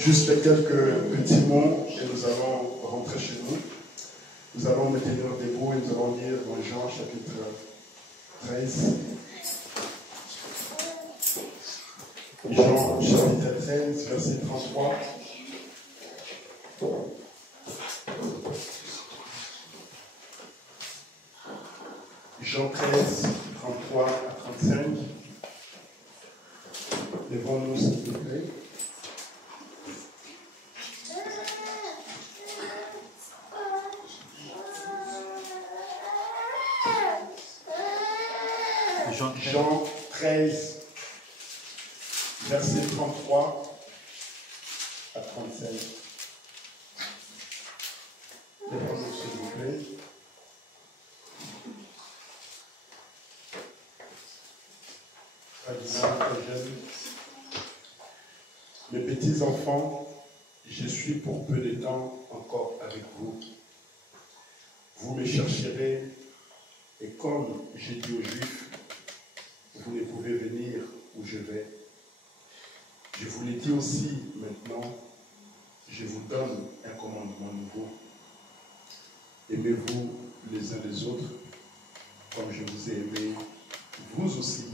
Juste quelques petits mots et nous allons rentrer chez nous. Nous allons nous tenir debout et nous allons lire dans Jean chapitre 13. Jean chapitre 13, verset 33. Jean 13, 33 à 35. Levons-nous s'il vous plaît. Jean 13, verset 33 à 35. Levons-nous s'il vous plaît. Mes petits enfants, je suis pour peu de temps encore avec vous. Vous me chercherez, et comme j'ai dit aux Juifs, vous ne pouvez venir où je vais. Je vous l'ai dit aussi maintenant, je vous donne un commandement nouveau. Aimez-vous les uns les autres, comme je vous ai aimé, vous aussi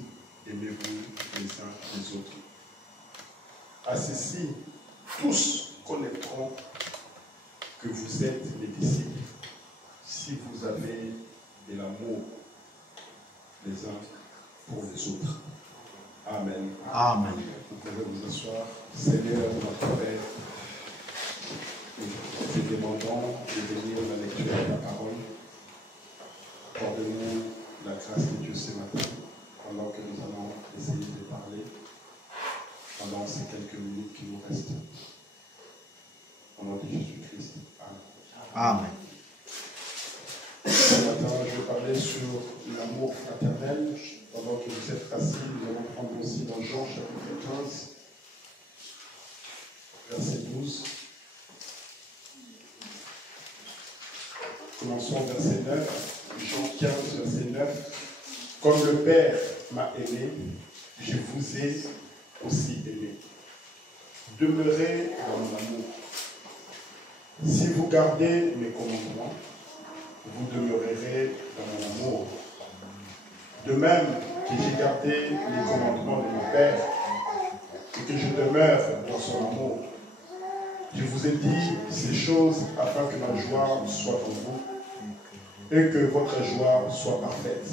aimez-vous les uns les autres. À ceci, tous connaîtront que vous êtes mes disciples, si vous avez de l'amour les uns pour les autres. Amen. Amen. Vous pouvez vous asseoir. Seigneur, notre Père, nous te demandons de venir à la lecture de la parole. Accorde-nous la grâce de Dieu ce matin, pendant que nous allons essayer de parler, pendant ces quelques minutes qui nous restent. Au nom de Jésus-Christ. Amen. Amen. Ce matin, je vais parler sur l'amour fraternel. Pendant que vous êtes assis, nous allons prendre aussi dans Jean chapitre 15, verset 12. Commençons verset 9. Jean 15, verset 9. Comme le Père m'a aimé, je vous ai aussi aimé. Demeurez dans mon amour. Si vous gardez mes commandements, vous demeurerez dans mon amour. De même que j'ai gardé les commandements de mon Père et que je demeure dans son amour. Je vous ai dit ces choses afin que ma joie soit en vous et que votre joie soit parfaite.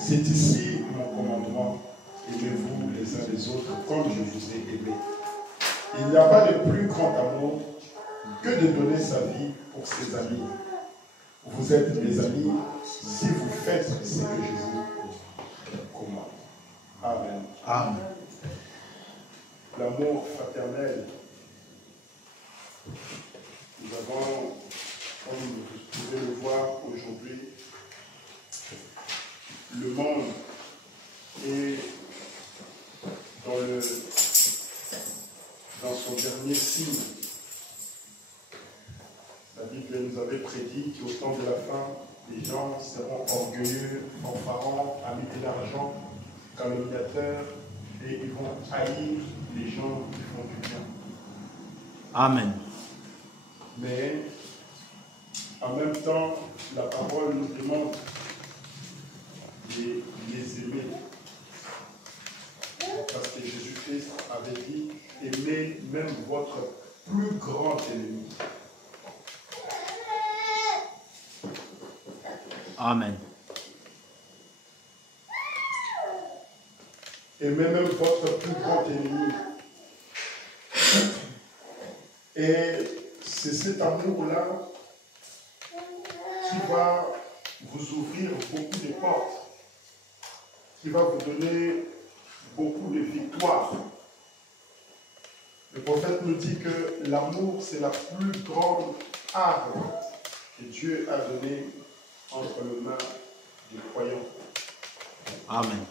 C'est ici mon commandement. Aimez-vous les uns les autres comme je vous ai aimé. Il n'y a pas de plus grand amour que de donner sa vie pour ses amis. Vous êtes mes amis si vous faites ce que je vous commande. Amen. Amen. L'amour fraternel. Nous avons, comme vous pouvez le voir aujourd'hui, le monde est dans son dernier signe. La Bible nous avait prédit qu'au temps de la fin, les gens seront orgueilleux, fanfarons, amis de l'argent, calomniateurs, et ils vont haïr les gens qui font du bien. Amen. Mais en même temps, la parole nous demande de les aimer. Parce que Jésus-Christ avait dit, aimez même votre plus grand ennemi. Amen. Aimez même votre plus grand ennemi. Et c'est cet amour-là qui va vous ouvrir beaucoup de portes, qui va vous donner beaucoup de victoires. Le prophète nous dit que l'amour, c'est la plus grande arme que Dieu a donnée entre les mains des croyants. Amen.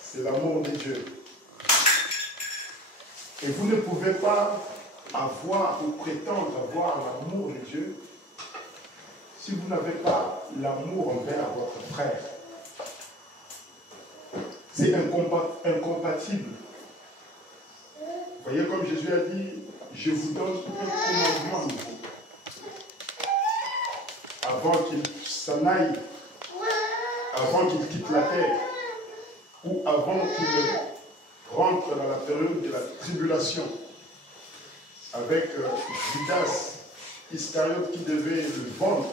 C'est l'amour de Dieu. Et vous ne pouvez pas avoir ou prétendre avoir l'amour de Dieu si vous n'avez pas l'amour envers votre frère. C'est incompatible. voyez comme Jésus a dit, je vous donne un commandement nouveau. Avant qu'il s'en aille, avant qu'il quitte la terre, ou avant qu'il rentre dans la période de la tribulation, avec Judas Iscariote qui devait le vendre,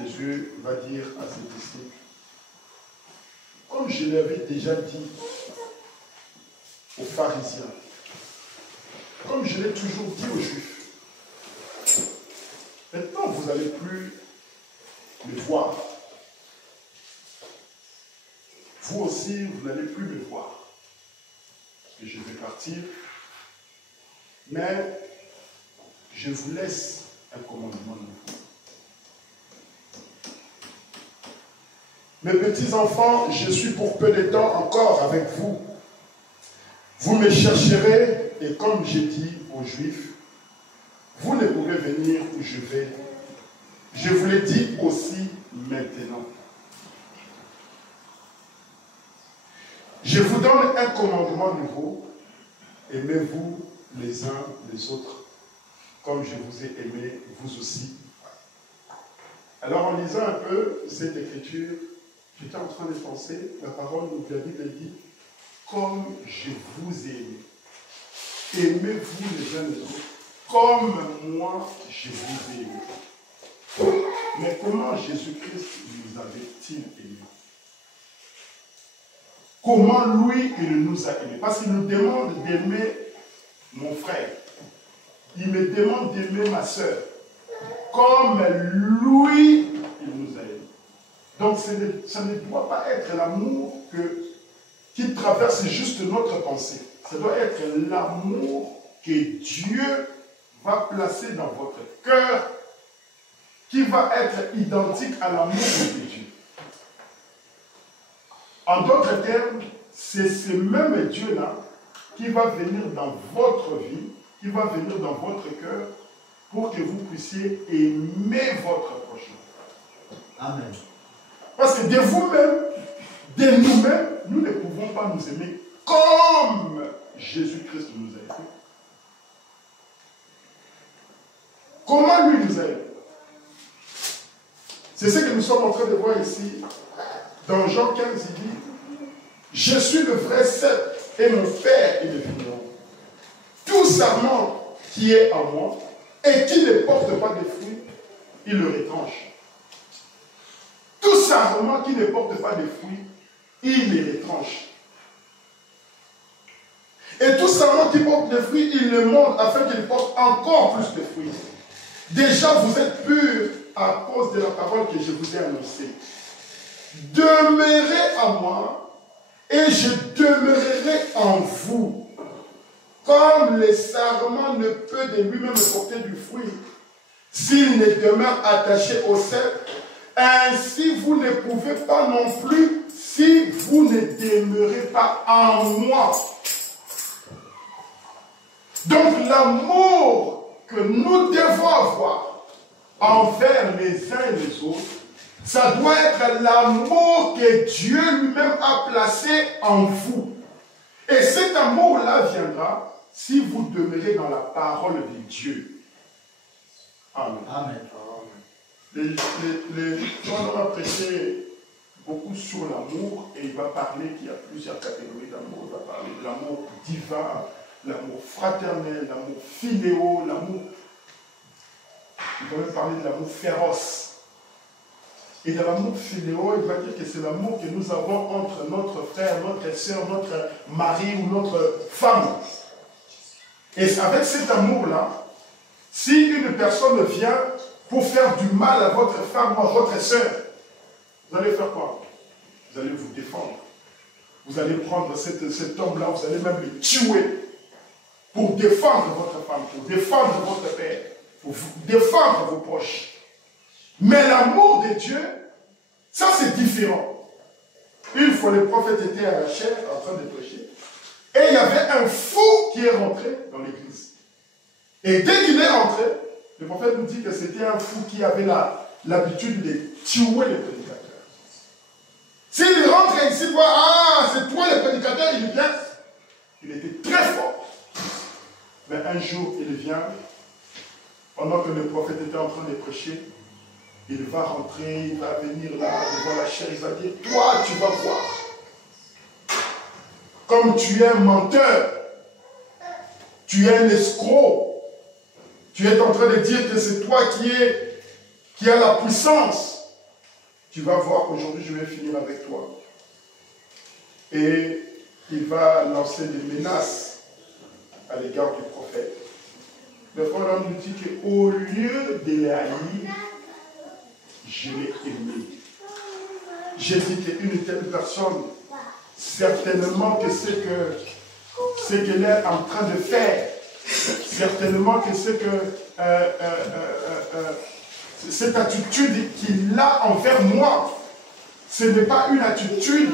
Jésus va dire à ses disciples, comme je l'avais déjà dit aux pharisiens, comme je l'ai toujours dit aux juifs, maintenant vous n'allez plus me voir. Vous aussi, vous n'allez plus me voir. Parce que je vais partir. Mais je vous laisse un commandement nouveau. Mes petits enfants, je suis pour peu de temps encore avec vous. Vous me chercherez, et comme j'ai dit aux Juifs, vous ne pouvez venir où je vais. Je vous le dis aussi maintenant. Je vous donne un commandement nouveau. Aimez-vous les uns les autres, comme je vous ai aimé, vous aussi. Alors en lisant un peu cette écriture, j'étais en train de penser, la parole de la Bible dit, comme je vous ai aimé. Aimez-vous les uns les autres, comme moi je vous ai aimé. Mais comment Jésus-Christ nous avait-il aimés? Comment lui, il nous a aimés? Parce qu'il nous demande d'aimer mon frère. Il me demande d'aimer ma soeur. Comme lui, il nous a aimés. Donc ça ne doit pas être l'amour qui traverse juste notre pensée. Ça doit être l'amour que Dieu va placer dans votre cœur, qui va être identique à l'amour de Dieu. En d'autres termes, c'est ce même Dieu-là qui va venir dans votre vie, qui va venir dans votre cœur pour que vous puissiez aimer votre prochain. Amen. Parce que de vous-même, de nous-mêmes, nous ne pouvons pas nous aimer comme Jésus-Christ nous a aimés. Comment lui nous a aimés? C'est ce que nous sommes en train de voir ici. Dans Jean 15, il dit, je suis le vrai cep et mon Père est le vigneron. Tout sarment qui est en moi et qui ne porte pas de fruits, il le retranche. Tout sarment qui ne porte pas de fruits, il les retranche. Et tout sarment qui porte des fruits, il le monte afin qu'il porte encore plus de fruits. Déjà, vous êtes purs à cause de la parole que je vous ai annoncée. Demeurez en moi et je demeurerai en vous. Comme le sarment ne peut de lui-même porter du fruit s'il ne demeure attaché au cep, ainsi vous ne pouvez pas non plus si vous ne demeurez pas en moi. Donc l'amour que nous devons avoir envers les uns et les autres, ça doit être l'amour que Dieu lui-même a placé en vous. Et cet amour-là viendra si vous demeurez dans la parole de Dieu. Amen. Amen. On a prêché beaucoup sur l'amour et il va parler qu'il y a plusieurs catégories d'amour. Il va parler de l'amour divin, l'amour fraternel, l'amour philéo, l'amour... Il va même parler de l'amour féroce. Et de l'amour philéo, il va dire que c'est l'amour que nous avons entre notre frère, notre soeur, notre mari ou notre femme. Et avec cet amour-là, si une personne vient pour faire du mal à votre femme ou à votre soeur, vous allez faire quoi? Vous allez vous défendre. Vous allez prendre cet homme-là, vous allez même le tuer pour défendre votre femme, pour défendre votre père, pour défendre vos proches. Mais l'amour de Dieu, ça c'est différent. Une fois le prophète était à la chair en train de prêcher, et il y avait un fou qui est rentré dans l'église. Et dès qu'il est rentré, le prophète nous dit que c'était un fou qui avait l'habitude de tuer les prédicateurs. S'il rentre ici, voit, ah, c'est toi le prédicateur, il vient. Il était très fort. un jour, il vient, pendant que le prophète était en train de prêcher, il va rentrer, il va venir là, devant la chair, il va dire, toi, tu vas voir. Comme tu es un menteur, tu es un escroc, tu es en train de dire que c'est toi qui as la puissance. Tu vas voir, aujourd'hui, je vais finir avec toi. Et il va lancer des menaces à l'égard du prophète. Le frère nous dit qu'au lieu de les haïr, je l'ai aimé. J'ai dit qu'une telle personne, certainement que ce qu'elle est en train de faire, certainement que cette attitude qu'il a envers moi, ce n'est pas une attitude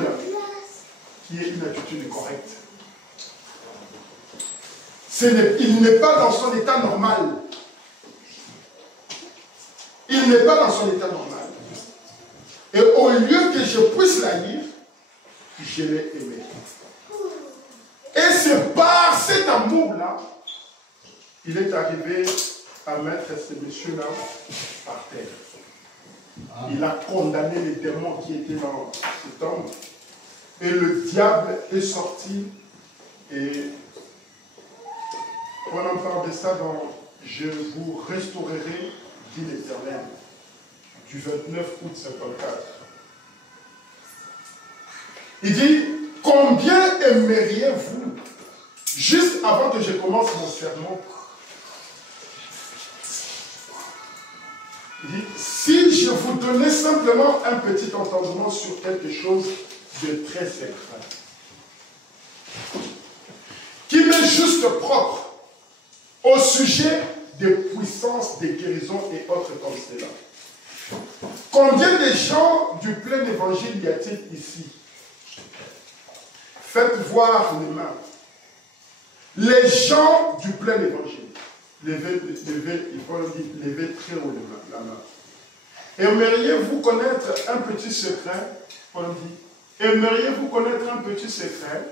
qui est une attitude correcte. Il n'est pas dans son état normal. Il n'est pas dans son état normal. Et au lieu que je puisse l'haïr, je l'ai aimé. Et c'est par cet amour-là, il est arrivé à mettre ce monsieur-là par terre. Il a condamné les démons qui étaient dans cet homme. Et le diable est sorti. Et on en parle de ça dans « Je vous restaurerai, dit l'Éternel » du 29 août 54. Il dit, combien aimeriez-vous, juste avant que je commence mon sermon, il dit, si je vous donnais simplement un petit entendement sur quelque chose de très secret, qui m'est juste propre au sujet des puissances, des guérisons et autres comme cela. Combien de gens du plein évangile y a-t-il ici? Faites voir les mains. Les gens du plein évangile. Levez très haut la main. Aimeriez-vous connaître un petit secret? On dit, aimeriez-vous connaître un petit secret?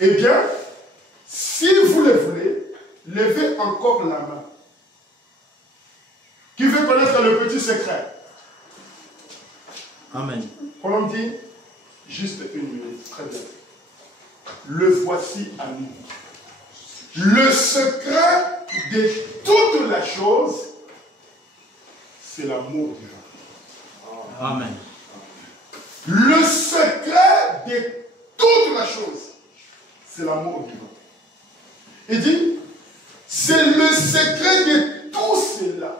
Eh bien, si vous le voulez, levez encore la main. Qui veut connaître le petit secret? Amen. On dit, juste une minute, très bien. Le voici à nous. Le secret de toute la chose, c'est l'amour divin. Amen. Le secret de toute la chose, c'est l'amour divin. Il dit, c'est le secret de tout cela.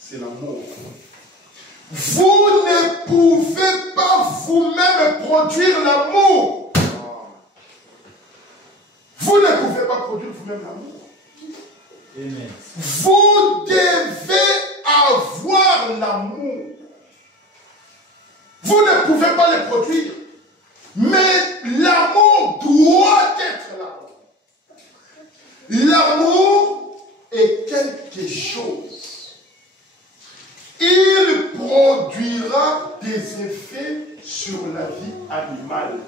C'est l'amour. Vous ne pouvez pas vous-même produire l'amour. Vous ne pouvez pas produire vous-même l'amour. Amen. Vous devez avoir l'amour. Vous ne pouvez pas le produire. Mais l'amour doit être là. L'amour est quelque chose. Il produira des effets sur la vie animale.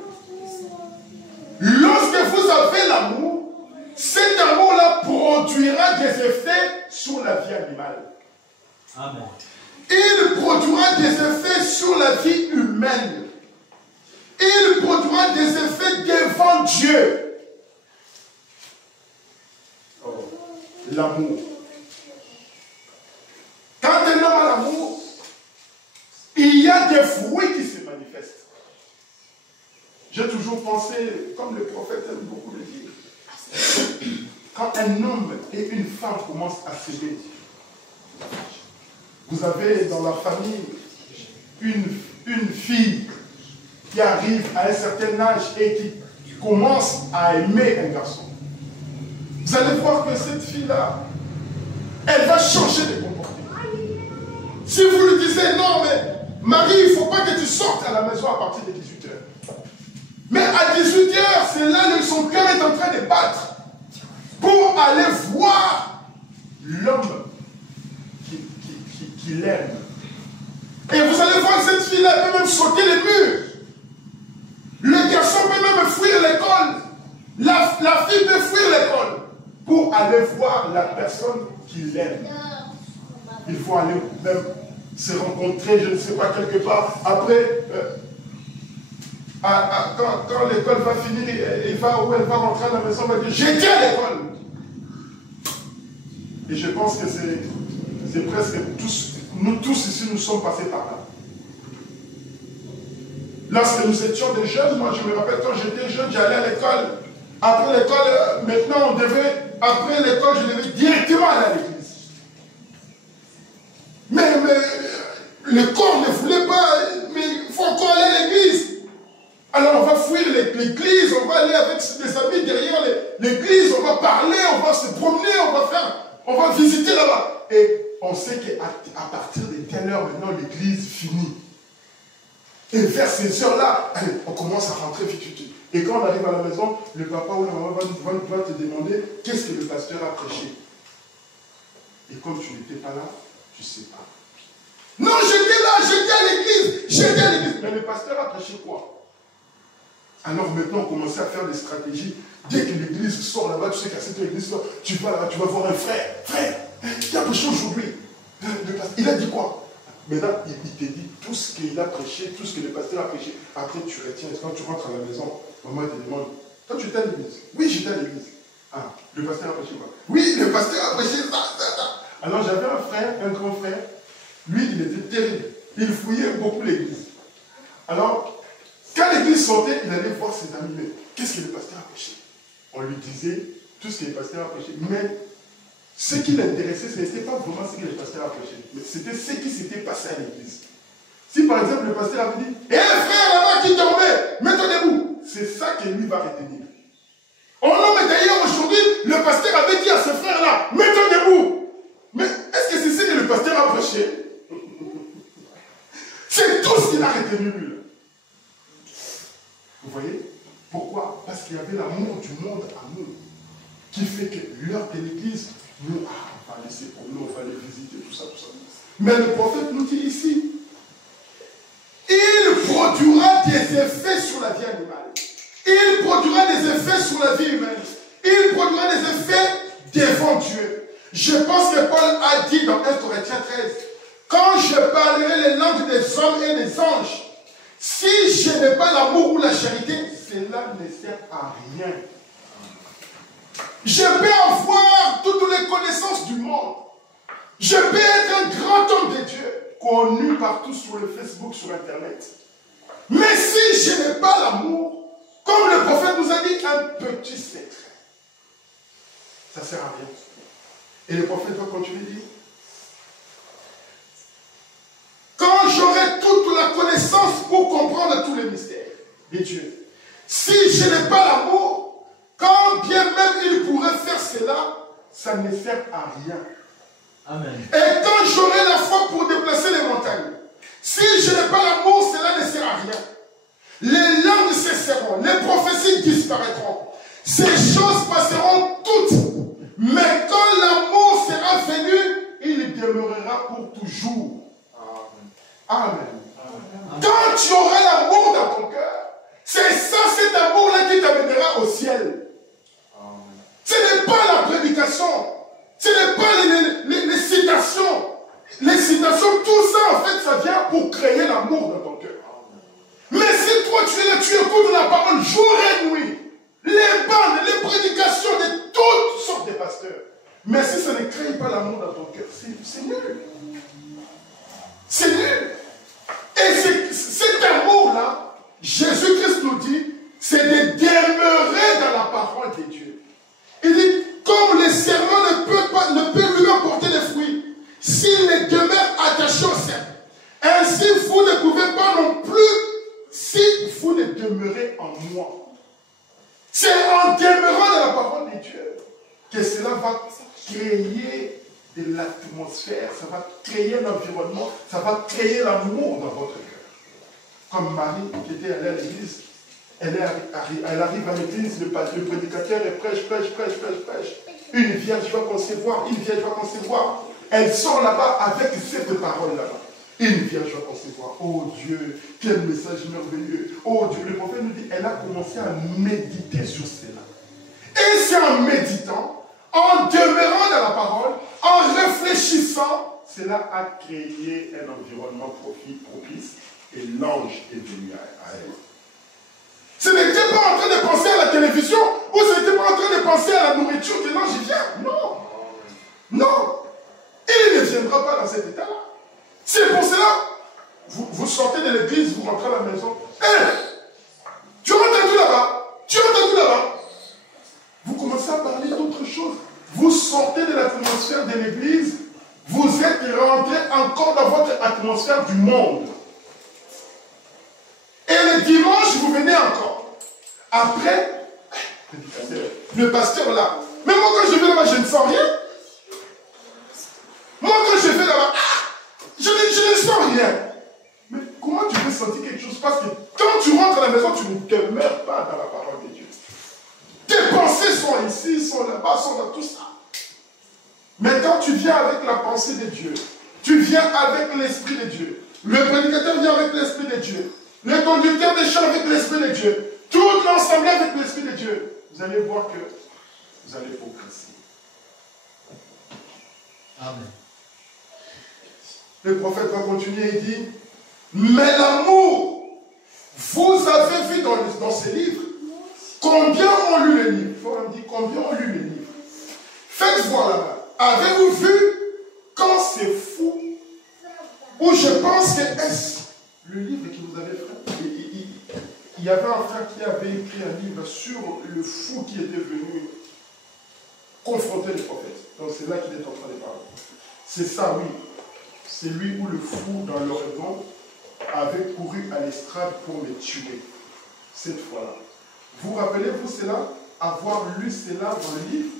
Lorsque vous avez l'amour, cet amour-là produira des effets sur la vie animale. Amen. Il produira des effets sur la vie humaine. Il produira des effets devant Dieu. Oh, l'amour. Quand un homme a l'amour, il y a des fruits qui se manifestent. J'ai toujours pensé, comme le prophète aime beaucoup le dire, quand un homme et une femme commencent à s'aimer, vous avez dans la famille une fille qui arrive à un certain âge et qui commence à aimer un garçon. Vous allez voir que cette fille-là, elle va changer de comportement. Si vous lui disiez, non, mais Marie, il ne faut pas que tu sortes à la maison à partir de 18h. Mais à 18h, c'est là que son cœur est en train de battre pour aller voir l'homme qu'il aime. Et vous allez voir cette fille-là, elle peut même sauter les murs. Le garçon peut même fuir l'école. la fille peut fuir l'école pour aller voir la personne qu'il aime. Il faut aller même se rencontrer, je ne sais pas, quelque part. Après, quand l'école va finir, elle va rentrer à la maison, elle va dire, j'ai été à l'école. Et je pense que c'est presque tous, nous tous ici, nous sommes passés par là. Lorsque nous étions des jeunes, moi je me rappelle quand j'étais jeune, j'allais à l'école. Après l'école, maintenant après l'école, je devais directement aller à l'église. Mais le corps ne voulait pas, mais il faut encore aller à l'église. Alors on va fuir l'église, on va aller avec des amis derrière l'église, on va parler, on va se promener, on va visiter là-bas. Et on sait qu'à partir de telle heure maintenant, l'église finit. Et vers ces heures-là, on commence à rentrer vite. Et quand on arrive à la maison, le papa ou la maman va te demander qu'est-ce que le pasteur a prêché. Et comme tu n'étais pas là, tu ne sais pas. Non, j'étais là, j'étais à l'église. Mais le pasteur a prêché quoi? Alors maintenant, on commençait à faire des stratégies. Dès que l'église sort là-bas, tu sais qu'à cette église, tu vas voir un frère. Frère, qui a prêché aujourd'hui? Il a dit quoi? Maintenant, il te dit tout ce qu'il a prêché, tout ce que le pasteur a prêché. Après, tu retiens. Quand tu rentres à la maison, maman te demande, toi, tu étais à l'église? Oui, j'étais à l'église. Ah, le pasteur a prêché quoi? Oui, le pasteur a prêché ça. Alors, j'avais un frère, un grand frère. Lui, il était terrible. Il fouillait beaucoup l'église. Alors, quand l'église sortait, il allait voir ses amis. Mais qu'est-ce que le pasteur a prêché? On lui disait tout ce que le pasteur a prêché. Mais ce qui l'intéressait, ce n'était pas vraiment ce que le pasteur a prêché, mais c'était ce qui s'était passé à l'église. Si par exemple le pasteur avait dit, hé frère là-bas qui dormait, mets-toi debout, c'est ça que lui va retenir. Oh non, mais d'ailleurs aujourd'hui, le pasteur avait dit à ce frère-là, mets-toi debout. Mais est-ce que c'est ce que le pasteur a prêché? C'est tout ce qu'il a retenu lui. Vous voyez? Pourquoi? Parce qu'il y avait l'amour du monde à nous, qui fait que l'heure de l'église, nous, on va laisser pour nous, on va aller visiter, tout ça. Mais le prophète nous dit ici, il produira des effets sur la vie animale. Il produira des effets sur la vie humaine. Il produira des effets devant Dieu. Je pense que Paul a dit dans 1 Corinthiens 13, quand je parlerai les langues des hommes et des anges, si je n'ai pas l'amour ou la charité, cela ne sert à rien. Je peux avoir toutes les connaissances du monde. Je peux être un grand homme de Dieu, connu partout sur le Facebook, sur Internet. Mais si je n'ai pas l'amour, comme le prophète nous a dit, un petit secret, ça ne sert à rien. Et le prophète va continuer de dire, quand j'aurai toute la connaissance pour comprendre tous les mystères de Dieu, si je n'ai pas l'amour, quand bien même il pourrait faire cela, ça ne sert à rien. Amen. Et quand j'aurai la foi pour déplacer les montagnes, si je n'ai pas l'amour, cela ne sert à rien. Les langues cesseront, les prophéties disparaîtront. Ces choses passeront toutes. Mais quand l'amour sera venu, il demeurera pour toujours. Amen. Amen. Quand tu auras l'amour dans ton cœur, c'est ça, cet amour-là qui t'amènera au ciel. Amen. Ce n'est pas la prédication, ce n'est pas les citations. Les citations, tout ça, en fait, ça vient pour créer l'amour dans ton cœur. Mais si toi, tu es là, tu écoutes la parole jour et nuit, les bandes, les prédications de toutes sortes de pasteurs, mais si ça ne crée pas l'amour dans ton cœur, c'est nul. C'est nul. Et cet amour-là, Jésus-Christ nous dit, c'est de demeurer dans la parole de Dieu. Il dit, comme le serment ne peut lui apporter les fruits, s'il ne demeure attaché au serment, ainsi vous ne pouvez pas non plus si vous ne demeurez en moi. C'est en demeurant dans la parole de Dieu que cela va créer de l'atmosphère, ça va créer un environnement, ça va créer l'amour dans votre cœur. Comme Marie qui était allée à l'église, elle arrive à l'église, le prédicateur prêche. Une vierge va concevoir, Elle sort là-bas avec cette parole là-bas. Une vierge va concevoir. Oh Dieu, quel message merveilleux. Oh Dieu, le prophète nous dit, elle a commencé à méditer sur cela. c'est en méditant, en demeurant dans la parole, en réfléchissant, cela a créé un environnement propice et l'ange est venu à elle. Ce n'était pas en train de penser à la télévision ou ce n'était pas en train de penser à la nourriture que l'ange vient. Non. Non. Il ne viendra pas dans cet état-là. C'est pour cela, vous sortez de l'église, vous rentrez à la maison. Hé, tu rentres tout là-bas. Tu rentres tout là-bas. Vous commencez à parler d'autre chose. Vous sortez de l'atmosphère de l'église. Vous êtes rentré encore dans votre atmosphère du monde. Et le dimanche, vous venez encore. Après, le pasteur là. Mais moi, quand je vais là-bas, je ne sens rien. Moi, quand je vais là-bas, je ne sens rien. Mais comment tu peux sentir quelque chose? Parce que quand tu rentres à la maison, tu ne demeures pas dans la parole de Dieu. Tes pensées sont ici, sont là-bas, sont dans tout ça. Mais quand tu viens avec la pensée de Dieu, tu viens avec l'Esprit de Dieu. Le prédicateur vient avec l'Esprit de Dieu. Le conducteur des chants avec l'Esprit de Dieu. Tout l'ensemble avec l'Esprit de Dieu. Vous allez voir que vous allez progresser. Amen. Le prophète va continuer et dit, mais l'amour, vous avez vu dans ces livres, combien ont lu les livres? Il faut me dire combien ont lu les livres. Faites voir là-bas. Avez-vous vu quand c'est fou? Ou je pense que est-ce le livre que vous avez fait? Il y avait un frère qui avait écrit un livre sur le fou qui était venu confronter le prophète. Donc c'est là qu'il est en train de parler. C'est ça, oui. C'est lui où le fou, dans l'Oregon, avait couru à l'estrade pour me tuer. Cette fois-là. Vous rappelez-vous cela? Avoir lu cela dans le livre?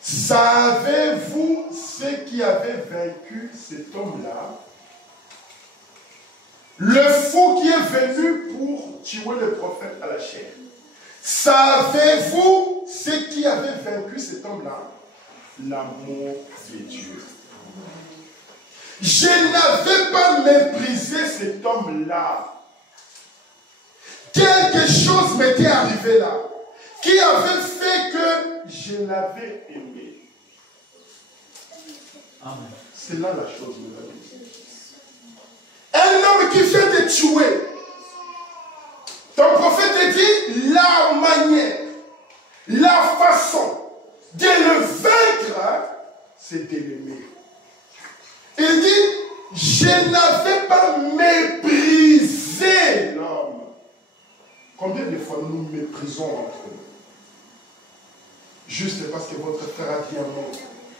Savez-vous ce qui avait vaincu cet homme-là? Le fou qui est venu pour tuer le prophète à la chair. Savez-vous ce qui avait vaincu cet homme-là? L'amour de Dieu. Je n'avais pas méprisé cet homme-là. Quelque chose m'était arrivé là, qui avait fait que je l'avais aimé. Amen. C'est là la chose, mes amis. Un homme qui vient te tuer. Ton prophète dit la manière, la façon de le vaincre, c'est de l'aimer. Il dit, je n'avais pas méprisé l'homme. Combien de fois nous méprisons entre nous? Juste parce que votre frère a dit un mot.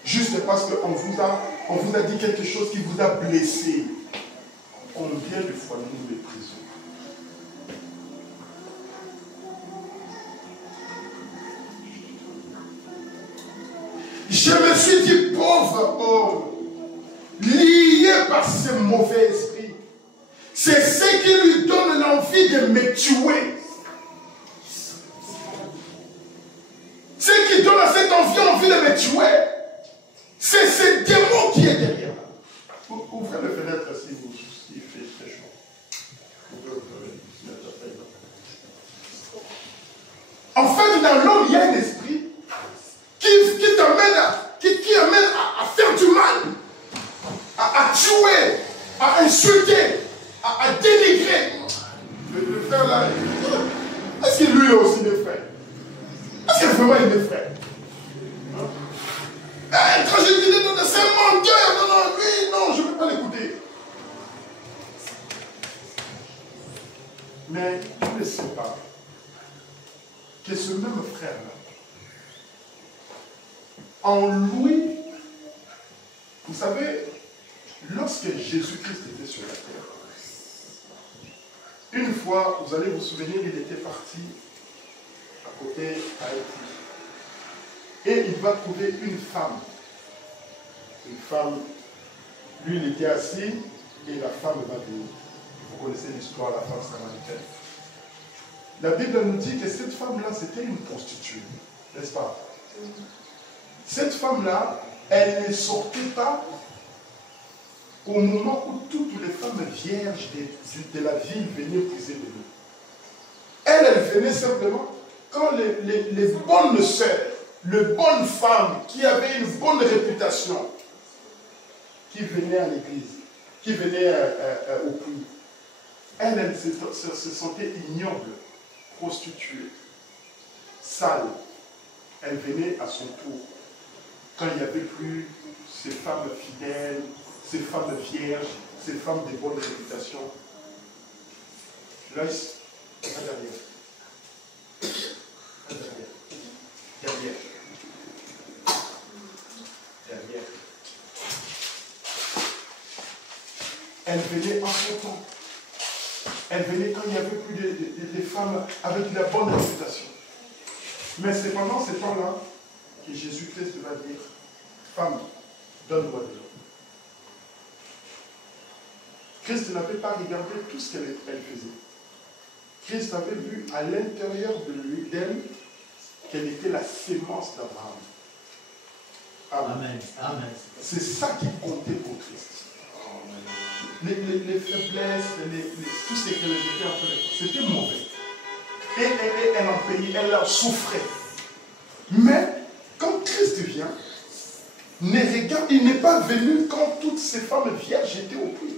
Juste parce qu'on vous a dit quelque chose qui vous a blessé. Combien de fois nous méprisons? Je me suis dit, pauvre homme, lié par ce mauvais esprit, c'est ce qui lui donne l'envie de me tuer. Ce qui donne à cette envie de me tuer, c'est ce démon qui est derrière. Ouvrez la fenêtre si vous il fait très chaud. En fait, dans l'homme, il y a un esprit qui t'amène à faire du mal, à tuer, à insulter, à dénigrer. Le frère là, est-ce que lui a aussi des frères? Est-ce que vraiment il a des frères? Quand je dis c'est un menteur, non, lui, non, je ne peux pas l'écouter. Mais tu ne sais pas que ce même frère-là, en lui, vous savez, lorsque Jésus-Christ était sur la terre, une fois, vous allez vous souvenir, il était parti à côté d'Haïti. Et il va trouver une femme. Une femme, lui il était assis et la femme va venir. Vous connaissez l'histoire de la femme samaritaine. La Bible nous dit que cette femme-là, c'était une prostituée, n'est-ce pas? Cette femme-là, elle ne sortait pas au moment où toutes les femmes vierges de la ville venaient puiser de l'eau. Elle venait simplement quand les bonnes sœurs, les bonnes femmes qui avaient une bonne réputation, qui venaient à l'église, qui venaient au puits, elles se sentaient ignobles, prostituées, sales. Elles venaient à son tour. Quand il n'y avait plus ces femmes fidèles, ces femmes vierges, ces femmes de bonne réputation. Là, ici, là derrière. Là derrière. Derrière. Derrière. Elle venait en son temps. Elle venait quand il n'y avait plus de femmes avec la bonne réputation. Mais c'est pendant ces temps-là que Jésus-Christ va dire, femme, donne-moi de l'eau. Christ n'avait pas regardé tout ce qu'elle faisait. Christ avait vu à l'intérieur de lui, d'elle, qu'elle était la sémence d'Abraham. Amen. Amen. C'est ça qui comptait pour Christ. Les faiblesses, tout ce qu'elle était en train de faire, c'était mauvais. Et elle en payait, elle en souffrait. Mais quand Christ vient, il n'est pas venu quand toutes ces femmes vierges étaient au puits.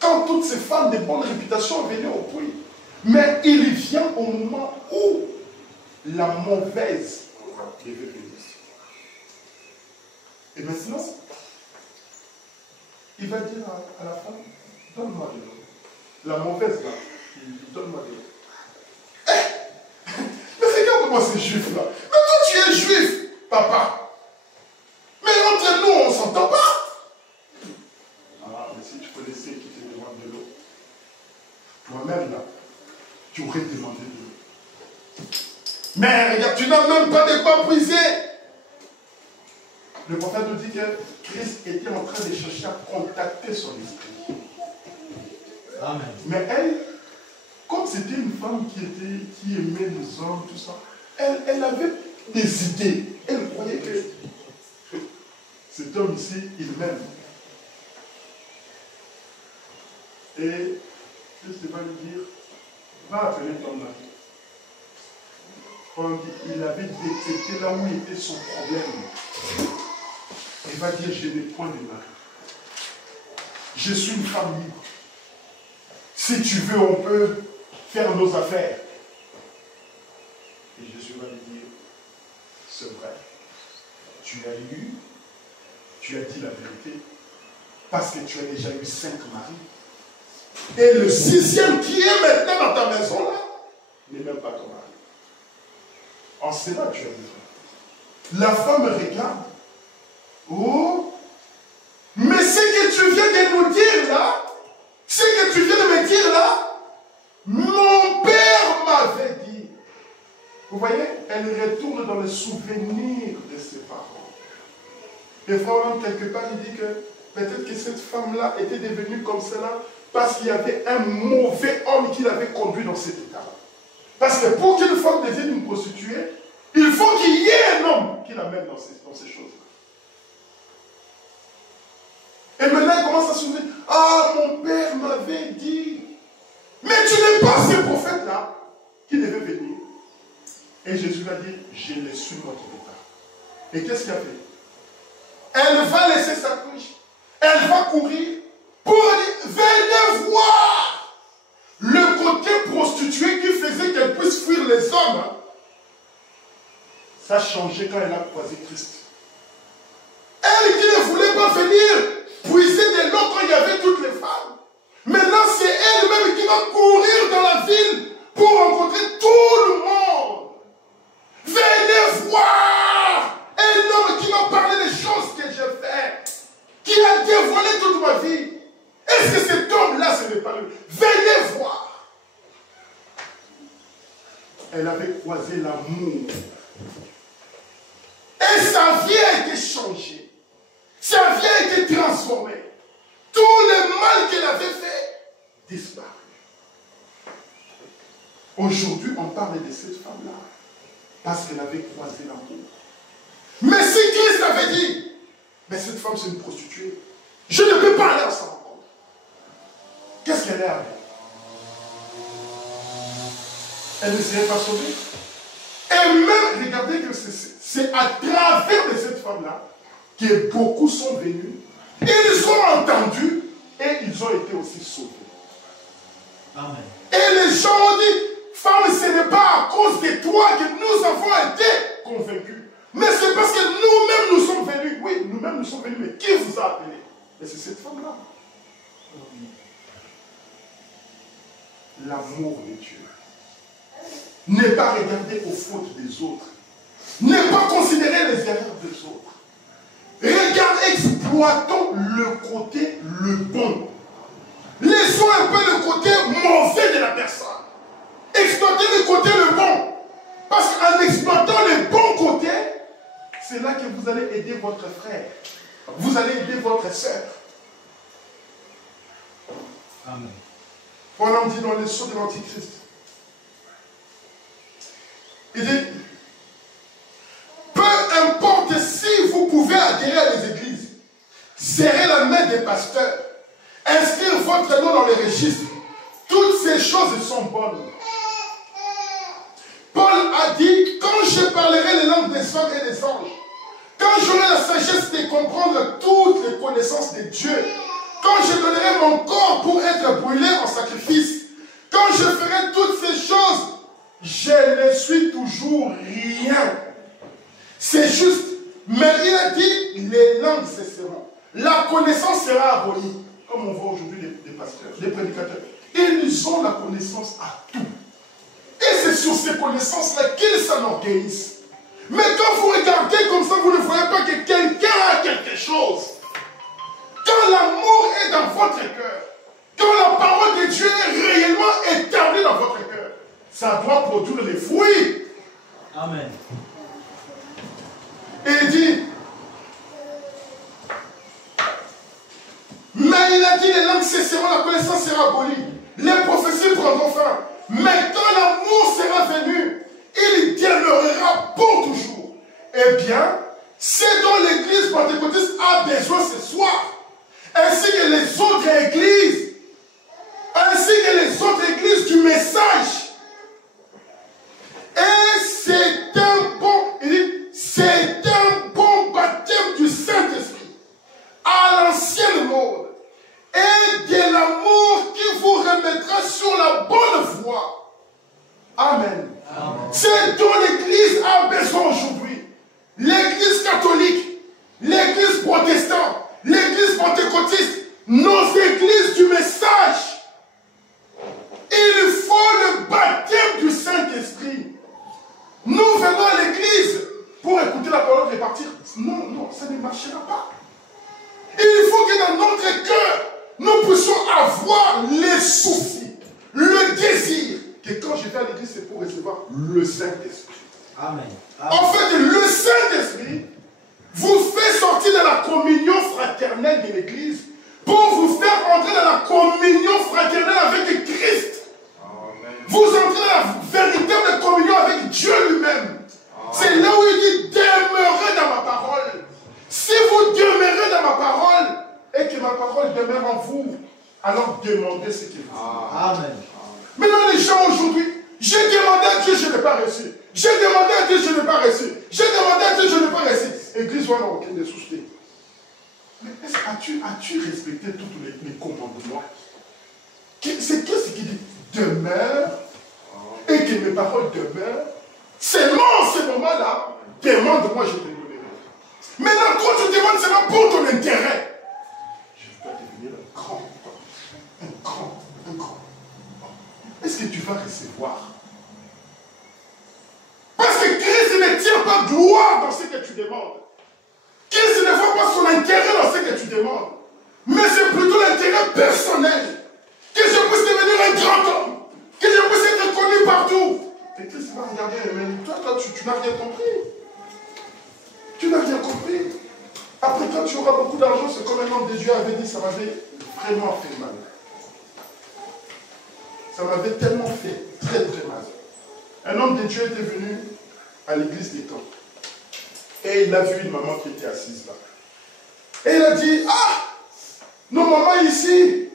Quand toutes ces femmes de bonne réputation venaient au puits. Mais il vient au moment où la mauvaise devait venir. Et maintenant, il va dire à la femme, donne-moi de l'eau. La mauvaise là, il dit, donne-moi de l'eau. Mais regarde-moi ces juifs-là. Mais toi tu es juif, papa. Mais entre nous, on ne s'entend pas. Ah, mais si tu connaissais qui te demande de l'eau, toi-même là, tu aurais demandé de l'eau. Mais regarde, tu n'as même pas de quoi puiser. Le prophète nous dit que Christ était en train de chercher à contacter son esprit. Amen. Mais elle, comme c'était une femme qui aimait les hommes, tout ça, elle avait des idées. Elle croyait que cet homme ici, il m'aime. Et Christ va lui dire, va appeler ton mari. Il avait détecté là où était son problème. Il va dire, je n'ai point de mari. Je suis une femme libre. Si tu veux, on peut faire nos affaires. Et Jésus va lui dire, c'est vrai. Tu as eu, tu as dit la vérité, parce que tu as déjà eu 5 maris. Et le 6e qui est maintenant dans ta maison là, n'est même pas ton mari. En cela, tu as besoin. La femme regarde. Oh, mais ce que tu viens de nous dire là, ce que tu viens de me dire là, mon père m'avait dit. Vous voyez, elle retourne dans le souvenir de ses parents. Et vraiment, quelque part, il dit que peut-être que cette femme-là était devenue comme cela parce qu'il y avait un mauvais homme qui l'avait conduit dans cet état. Parce que pour qu'une femme devienne une prostituée, il faut qu'il y ait un homme qui l'amène dans ces choses-là. Et maintenant, elle commence à se souvenir. Ah, mon père m'avait dit. Mais tu n'es pas ce prophète-là qui devait venir. Et Jésus va dire, je l'ai su votre état. Et qu'est-ce qu'il a fait? Elle va laisser sa couche. Elle va courir pour dire, venez voir le côté prostitué qui faisait qu'elle puisse fuir les hommes. Ça a changé quand elle a croisé Christ. Elle qui ne voulait pas venir puiser de l'eau quand il y avait toutes les femmes. Maintenant, c'est elle-même qui va courir dans la ville pour rencontrer tout le monde. Venez voir un homme qui m'a parlé des choses que j'ai faites, qui a dévoilé toute ma vie. Est-ce que cet homme-là, ce n'est pas lui? Venez voir. Elle avait croisé l'amour. Et sa vie a été changée. Sa vie a été transformée. Tout le mal qu'elle avait fait disparu. Aujourd'hui, on parle de cette femme-là parce qu'elle avait croisé l'amour. Mais si Christ avait dit, mais cette femme c'est une prostituée, je ne peux pas aller à sa rencontre. Qu'est-ce qu'elle est avec? Elle ne serait pas sauvée. Et même, regardez que c'est à travers de cette femme-là que beaucoup sont venus. Ils ont entendu et ils ont été aussi sauvés. Amen. Et les gens ont dit, femme, ce n'est pas à cause de toi que nous avons été convaincus. Mais c'est parce que nous-mêmes nous sommes venus. Oui, nous-mêmes nous sommes venus. Mais qui vous a appelé? Mais c'est cette femme-là. L'amour de Dieu. Ne pas regarder aux fautes des autres. Ne pas considérer les erreurs des autres. Regarde, exploitons le côté le bon. Laissons un peu le côté mauvais de la personne. Exploitez le côté le bon. Parce qu'en exploitant le bon côté, c'est là que vous allez aider votre frère. Vous allez aider votre soeur. Amen. Voilà, on dit dans les sceaux de l'Antichrist. Il dit, peu importe si vous pouvez adhérer à les églises, serrer la main des pasteurs, inscrire votre nom dans les registres, toutes ces choses sont bonnes. Paul a dit, quand je parlerai les langues des hommes et des anges, quand j'aurai la sagesse de comprendre toutes les connaissances de Dieu, quand je donnerai mon corps pour être brûlé en sacrifice, quand je ferai toutes ces choses, je ne suis toujours rien. C'est juste. Mais il a dit, les langues cesseront. La connaissance sera abolie. Comme on voit aujourd'hui les pasteurs, les prédicateurs. Ils ont la connaissance à tout. Et c'est sur ces connaissances-là qu'ils s'enorgueillissent. Mais quand vous regardez comme ça, vous ne voyez pas que quelqu'un a quelque chose. Quand l'amour est dans votre cœur, quand la parole de Dieu est réellement établie dans votre cœur, ça doit produire les fruits. Amen. Et il dit, mais il a dit, les langues cesseront, la connaissance sera abolie, les prophéties prendront fin. Mais quand l'amour sera venu, il demeurera pour toujours. Eh bien, c'est dont l'église pentecôtiste a besoin ce soir, ainsi que les autres églises, du message. Et c'est un bon, il dit, c'est un bon baptême du Saint-Esprit, à l'ancienne mode, et de l'amour qui vous remettra sur la bonne voie. Amen. Amen. C'est dont l'Église a besoin aujourd'hui. L'Église catholique, l'Église protestante, l'Église pentecôtiste, nos églises du message. Il faut le baptême du Saint-Esprit. Nous venons à l'Église pour écouter la parole et partir. Non, ça ne marchera pas. Il faut que dans notre cœur, nous puissions avoir les soucis, le désir, que quand je vais à l'église, c'est pour recevoir le Saint-Esprit. Amen. En fait, le Saint-Esprit vous fait sortir de la communion fraternelle de l'église pour vous faire entrer dans la communion fraternelle avec Christ. Amen. Vous entrez dans la véritable communion avec Dieu lui-même. C'est là où il dit, demeurez dans ma parole. Si vous demeurez dans ma parole et que ma parole demeure en vous, alors demandez ce qu'il vous. Amen. Maintenant, les gens aujourd'hui, j'ai demandé à Dieu, je n'ai pas reçu. J'ai demandé à Dieu, je n'ai pas reçu. J'ai demandé à Dieu, je n'ai pas reçu. Église, voilà aucun des soucis. Mais as-tu respecté tous les commandements? C'est qu'est-ce qui dit? Demeure et que mes paroles demeurent. Seulement en ce moment-là, demande-moi, je te donnerai. Maintenant, quand tu demandes, c'est là pour ton intérêt. Je dois devenir un grand. Est-ce que tu vas recevoir? Parce que Christ ne tient pas gloire dans ce que tu demandes. Christ ne voit pas son intérêt dans ce que tu demandes. Mais c'est plutôt l'intérêt personnel. Que je puisse devenir un grand homme. Que je puisse être connu partout. Et Christ va regarder, mais toi tu n'as rien compris. Tu n'as rien compris. Après, quand tu auras beaucoup d'argent, c'est comme un homme de Dieu avait dit, ça m'avait vraiment fait mal. Ça m'avait tellement fait très très mal. Un homme de Dieu était venu à l'église des temps. Et il a vu une maman qui était assise là. Et il a dit, ah, nos mamans ici,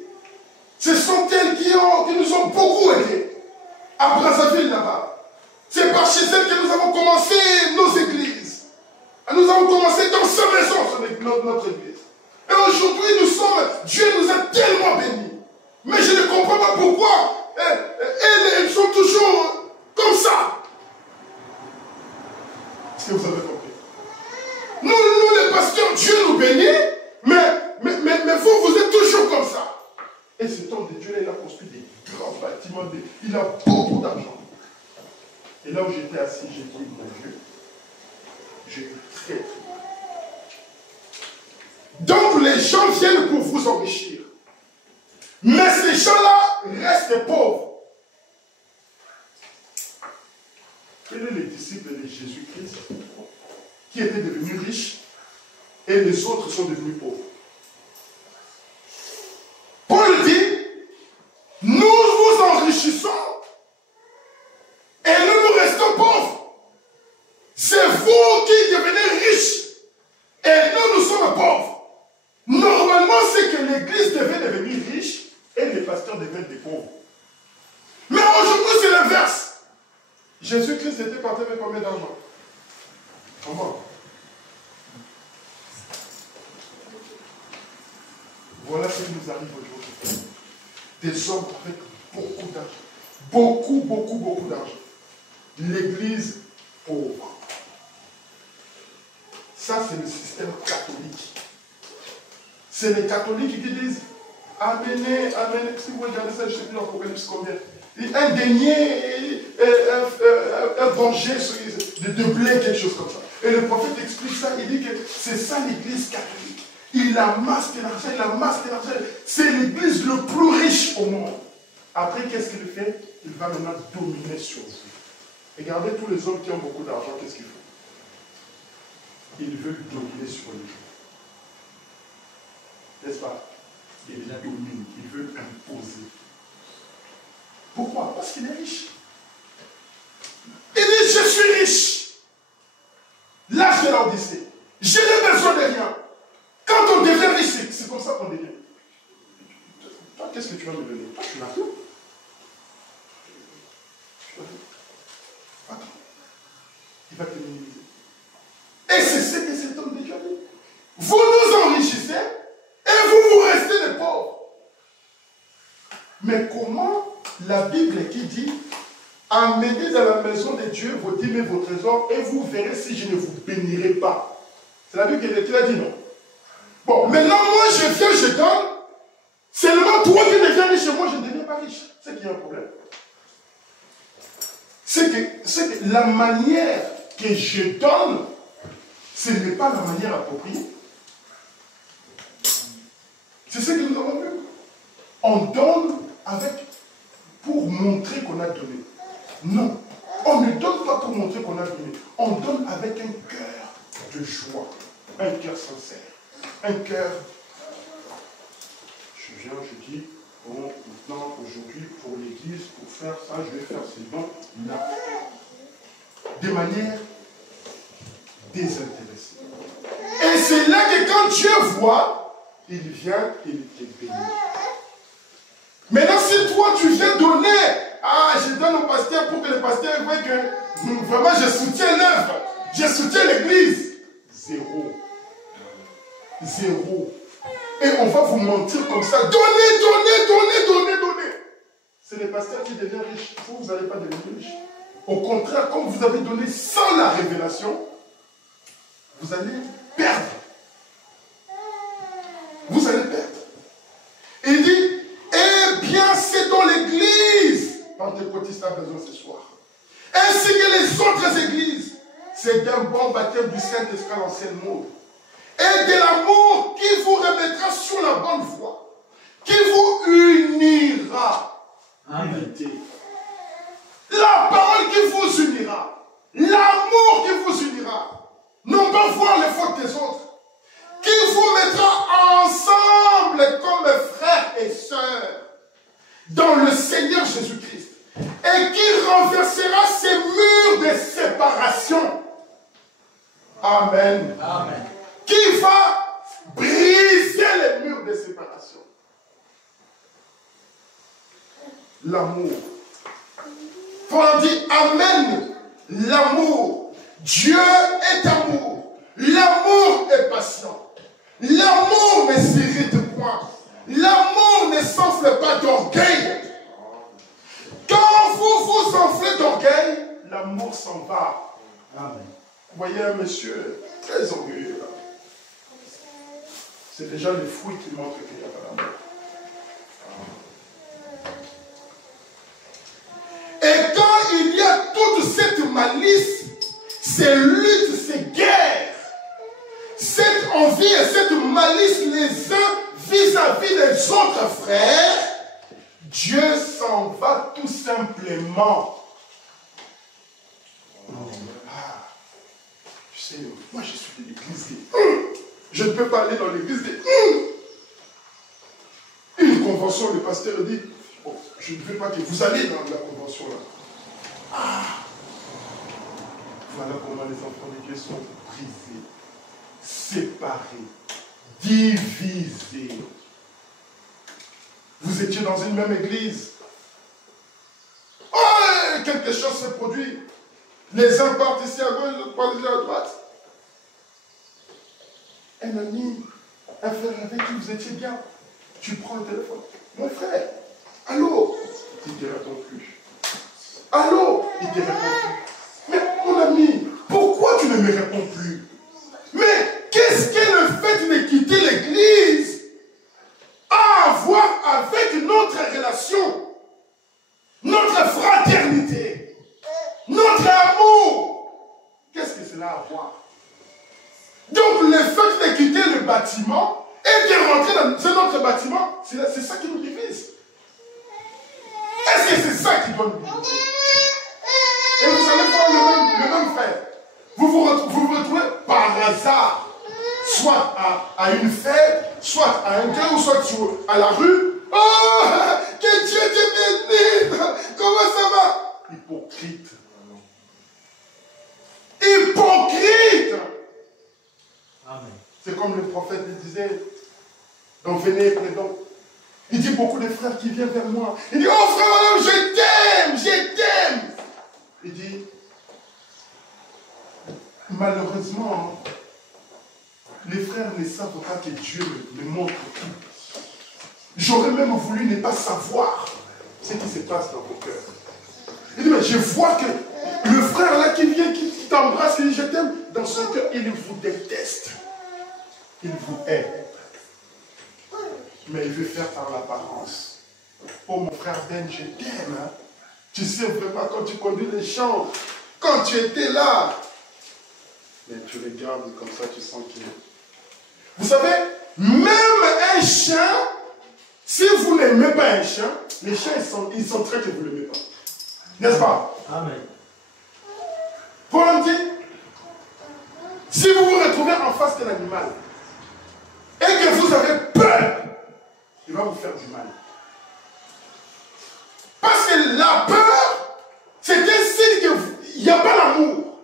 ce sont elles qui nous ont beaucoup aidés. À Brazzaville là-bas. C'est par chez elle que nous avons commencé nos églises. Nous avons commencé dans sa maison, notre église. Et aujourd'hui, Dieu nous a tellement bénis. Mais je ne comprends pas pourquoi elles sont toujours comme ça. Est-ce que vous avez compris? Nous, les pasteurs, Dieu nous bénit, mais vous êtes toujours comme ça. Et cet homme de Dieu, il a construit des grands bâtiments, il a beaucoup d'argent. Et là où j'étais assis, j'ai dit, mon Dieu, j'ai eu très très mal. Donc les gens viennent pour vous enrichir. Mais ces gens-là restent pauvres. Quels sont les disciples de Jésus-Christ qui étaient devenus riches et les autres sont devenus pauvres? Paul dit, nous vous enrichissons et nous restons pauvres. C'est vous qui devenez riches et nous sommes pauvres. Normalement, c'est que l'église devait devenir riche et les pasteurs devaient être des pauvres. Mais aujourd'hui, c'est l'inverse. Jésus-Christ était parti avec combien d'argent? Comment? Voilà ce qui nous arrive aujourd'hui. Des hommes avec beaucoup d'argent. Beaucoup d'argent. L'église pauvre. Ça, c'est le système catholique. C'est les catholiques qui disent amenez, si vous regardez ça, je ne sais plus en Apocalypse combien. Un denier, un danger de blé, quelque chose comme ça. Et le prophète explique ça, il dit que c'est ça l'église catholique. Il amasse de l'argent, c'est l'église le plus riche au monde. Après, qu'est-ce qu'il fait? Il va maintenant dominer sur vous. Regardez tous les hommes qui ont beaucoup d'argent, qu'est-ce qu'ils font? Ils veulent dominer sur les gens. N'est-ce pas? Ils dominent, ils veulent imposer. Pourquoi? Parce qu'il est riche. Il dit, je suis riche. L'âge de l'Odyssée. Je n'ai besoin de rien. Quand on devient riche, c'est comme ça qu'on devient. Toi, qu'est-ce que tu vas me donner? Toi, tu n'as rien. Attends. Il va te minimiser. Et c'est ce que cet homme de Dieu dit. Vous nous enrichissez et vous restez les pauvres. Mais comment la Bible qui dit amenez dans la maison de Dieu vos dîmes et vos trésors et vous verrez si je ne vous bénirai pas. C'est la Bible qui l'a dit, non? Bon, maintenant moi je viens, je donne. Seulement toi qui deviens riche et moi je ne deviens pas riche. C'est qu'il y a un problème. C'est que la manière que je donne, ce n'est pas la manière appropriée. C'est ce que nous avons vu. On donne pour montrer qu'on a donné. Non. On ne donne pas pour montrer qu'on a donné. On donne avec un cœur de joie. Un cœur sincère. Un cœur. Je viens, je dis, bon, maintenant, aujourd'hui, pour l'église, pour faire ça, je vais faire ces dons là. De manière désintéressée. Et c'est là que quand Dieu voit, il vient, il te bénit. Maintenant, si toi, tu viens donner, je donne au pasteur pour que le pasteur voie que vraiment je soutiens l'œuvre, je soutiens l'église. Zéro. Et on va vous mentir comme ça. Donnez. C'est le pasteur qui devient riche. Vous n'allez pas devenir riche. Au contraire, comme vous avez donné sans la révélation, vous allez perdre. Vous allez perdre. Il dit, eh bien, c'est dans l'église. Pentecôtiste a besoin ce soir. Ainsi que les autres églises. C'est d'un bon baptême du Saint-Esprit à l'ancienne mode. Et de l'amour qui vous remettra sur la bonne voie. Qui vous unira. Amen. La parole qui vous unira. L'amour qui vous unira. Non pas voir les fautes des autres. Qui vous mettra ensemble comme frères et sœurs dans le Seigneur Jésus-Christ et qui renversera ces murs de séparation. Amen. Amen. Qui va briser les murs de séparation. L'amour. Paul dit Amen. l'amour. Dieu est amour. L'amour est patient. L'amour ne s'irrite point. L'amour ne s'enfle pas d'orgueil. Quand vous vous enflez d'orgueil, l'amour s'en va. Amen. Vous voyez un monsieur très orgueilleux là. C'est déjà les fruits qui montrent qu'il n'y a pas d'amour. Et quand il y a toute cette malice, ces luttes, ces guerres, cette envie et cette malice les uns vis-à-vis des autres frères, Dieu s'en va tout simplement. Ah, tu sais, moi je suis de l'église des... Je ne peux pas aller dans l'église des... Une convention, le pasteur dit, oh, je ne veux pas que vous allez dans la convention là. Ah, voilà comment les enfants de Dieu sont brisés, séparés, divisés. Vous étiez dans une même église. Oh, quelque chose se produit. Les uns partent ici à gauche, les autres partent ici à droite. Un ami, un frère avec qui vous étiez bien, tu prends le téléphone. Mon frère, allô? Il ne te répond plus. Allô? Il ne te répond plus. Mais mon ami, pourquoi tu ne me réponds plus? Mais qu'est-ce qu'est le fait de quitter l'église à voir avec notre relation, notre fraternité, notre amour? Qu'est-ce que cela a à voir? Donc le fait de quitter le bâtiment et de rentrer dans notre bâtiment, c'est ça qui nous divise. Est-ce que c'est ça qui doit nous diviser? Et vous allez voir le même frère. Vous vous retrouvez par hasard, soit à une fête, soit à un cœur, ou soit à la rue. Oh, que Dieu te bénisse! Comment ça va? Hypocrite. Hypocrite! Amen. C'est comme le prophète le disait. Donc venez près donc. Il dit beaucoup de frères qui viennent vers moi. Il dit, oh frère, je t'aime, je t'aime. Il dit, malheureusement, les frères ne savent pas que Dieu me montre tout. J'aurais même voulu ne pas savoir ce qui se passe dans vos cœurs. Il dit, mais je vois que le frère là qui vient, qui t'embrasse, qui dit, je t'aime, dans son cœur, il vous déteste. Il vous hait. Mais il veut faire par l'apparence. Oh mon frère Ben, je t'aime. Hein? Tu sais vraiment quand tu conduis les champs, quand tu étais là. Mais tu regardes comme ça, tu sens qu'il... Vous savez, même un chien, si vous n'aimez pas un chien, les chiens, ils sont très que vous ne l'aimez pas. N'est-ce pas? Amen. Volontiers. Si vous vous retrouvez en face d'un animal et que vous avez peur, il va vous faire du mal. Parce que la peur, c'est un signe qu'il n'y a pas l'amour.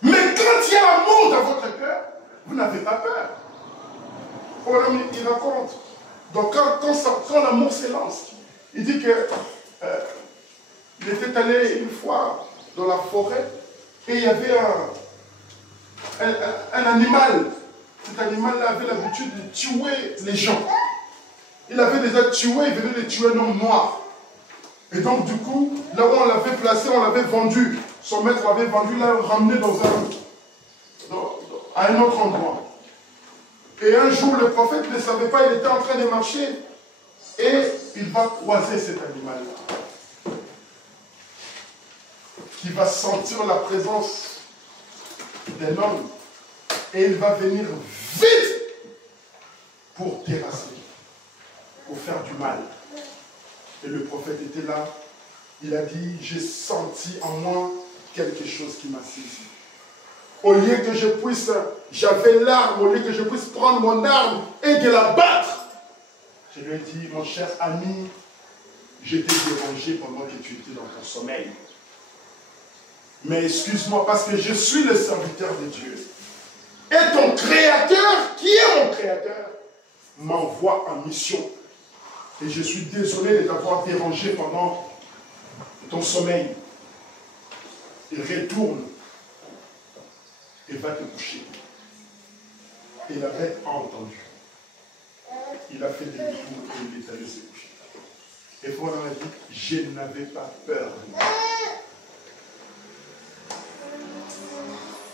Mais quand il y a l'amour dans votre cœur, vous n'avez pas peur. Oh, il raconte. Donc quand l'amour s'élance, il dit que il était allé une fois dans la forêt et il y avait un animal. Cet animal-là avait l'habitude de tuer les gens. Il avait déjà tué, il venait de tuer un homme noir. Et donc du coup, là où on l'avait placé, on l'avait vendu. Son maître l'avait vendu, l'a ramené à un autre endroit. Et un jour, le prophète ne savait pas, il était en train de marcher. Et il va croiser cet animal-là. Qui va sentir la présence d'un homme. Et il va venir vite pour terrasser, pour faire du mal. Et le prophète était là. Il a dit, j'ai senti en moi quelque chose qui m'a saisi. Au lieu que je puisse, j'avais l'arme, au lieu que je puisse prendre mon arme et de la battre, je lui ai dit, mon cher ami, je t'ai dérangé pendant que tu étais dans ton sommeil. Mais excuse-moi parce que je suis le serviteur de Dieu. Et ton créateur, qui est mon créateur, m'envoie en mission. Et je suis désolé de t'avoir dérangé pendant ton sommeil. il retourne et va te coucher. Et la bête a entendu. Il a fait des tours et il est allé se coucher. Et Paul a dit, je n'avais pas peur.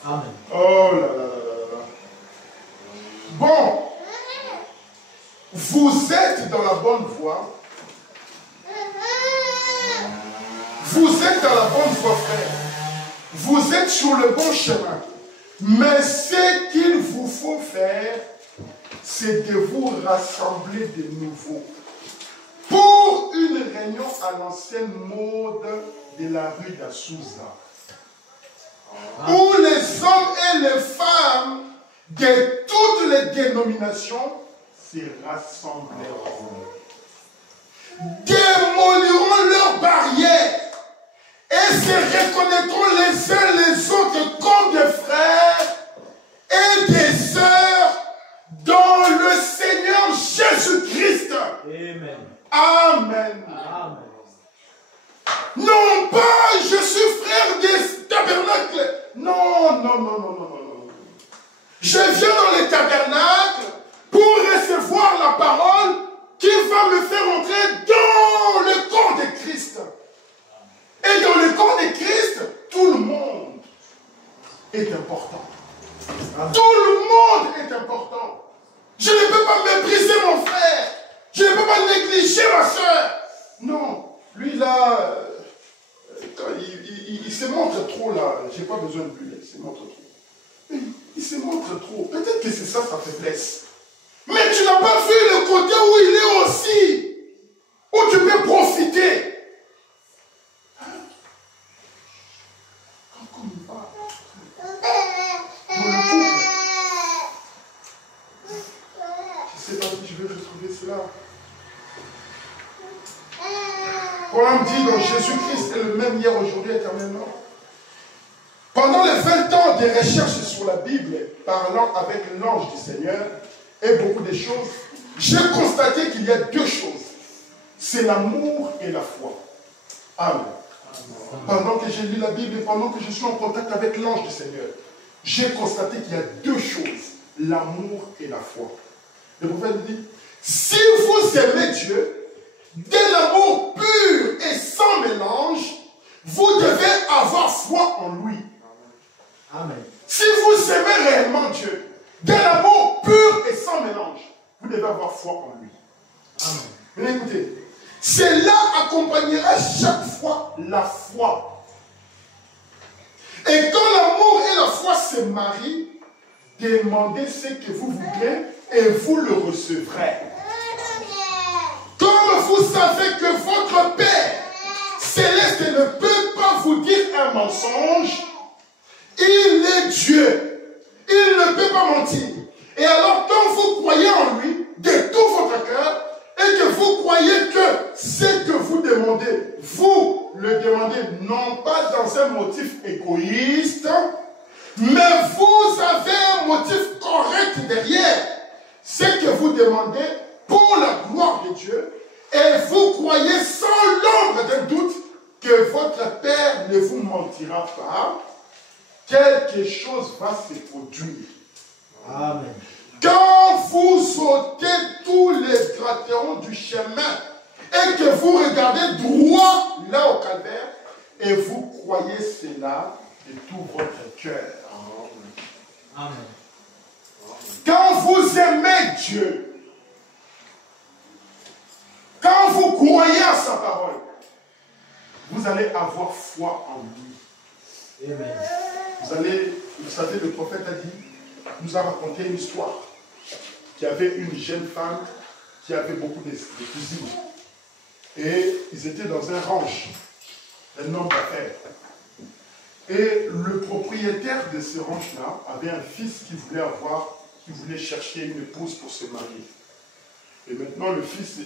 Amen. Oh là là là là là. Bon, vous êtes dans la bonne voie. Vous êtes dans la bonne voie, frère. Vous êtes sur le bon chemin. Mais ce qu'il vous faut faire, c'est de vous rassembler de nouveau pour une réunion à l'ancienne mode de la rue d'Assouza, où les hommes et les femmes de toutes les dénominations se rassembleront, démoliront leurs barrières et se reconnaîtront les uns les autres comme des frères et des sœurs dans le Seigneur Jésus-Christ. Amen. Amen. Amen. Non pas je suis frère des tabernacles. Non, non, non, non, non, non, non. Je viens dans les tabernacles pour recevoir la parole qui va me faire entrer dans le corps de Christ. Et dans le corps de Christ, tout le monde est important. Tout le monde est important. Je ne peux pas mépriser mon frère. Je ne peux pas négliger ma soeur. Non, lui là, il se montre trop là. Je n'ai pas besoin de lui, il se montre trop. Il se montre trop. Peut-être que c'est ça sa faiblesse. Mais tu n'as pas vu le côté où il est aussi. Où tu peux profiter. Comme il va. Dans le couple. Je ne sais pas si je vais retrouver cela. Paul dit donc Jésus-Christ est le même hier, aujourd'hui, éternellement. Pendant les 20 ans de recherche sur la Bible, parlant avec l'ange du Seigneur et beaucoup de choses, j'ai constaté qu'il y a deux choses. C'est l'amour et la foi. Amen. Pendant que j'ai lu la Bible et pendant que je suis en contact avec l'ange du Seigneur, j'ai constaté qu'il y a deux choses, l'amour et la foi. Le prophète dit, si vous aimez Dieu, de l'amour pur et sans mélange, vous devez avoir foi en lui. Amen. Si vous aimez réellement Dieu, de l'amour pur et sans mélange, vous devez avoir foi en lui. Amen. Mais écoutez, cela accompagnera chaque fois la foi. Et quand l'amour et la foi se marient, demandez ce que vous voudrez et vous le recevrez. Comme vous savez que votre Père céleste ne peut pas vous dire un mensonge, il est Dieu. Il ne peut pas mentir. Et alors, quand vous croyez en lui de tout votre cœur, et que vous croyez que ce que vous demandez, vous le demandez non pas dans un motif égoïste, mais vous avez un motif correct derrière. Ce que vous demandez pour la gloire de Dieu, et vous croyez sans l'ombre d'un doute que votre Père ne vous mentira pas, quelque chose va se produire. Amen. Quand vous ôtez tous les gratterons du chemin et que vous regardez droit là au calvaire et vous croyez cela de tout votre cœur. Amen. Quand vous aimez Dieu, quand vous croyez à sa parole, vous allez avoir foi en lui. Amen. Vous savez, le prophète nous a raconté une histoire. Qu'il y avait une jeune femme qui avait beaucoup de cousines. Et ils étaient dans un ranch, un homme d'affaires. Et le propriétaire de ce ranch-là avait un fils qui voulait chercher une épouse pour se marier. Et maintenant, le fils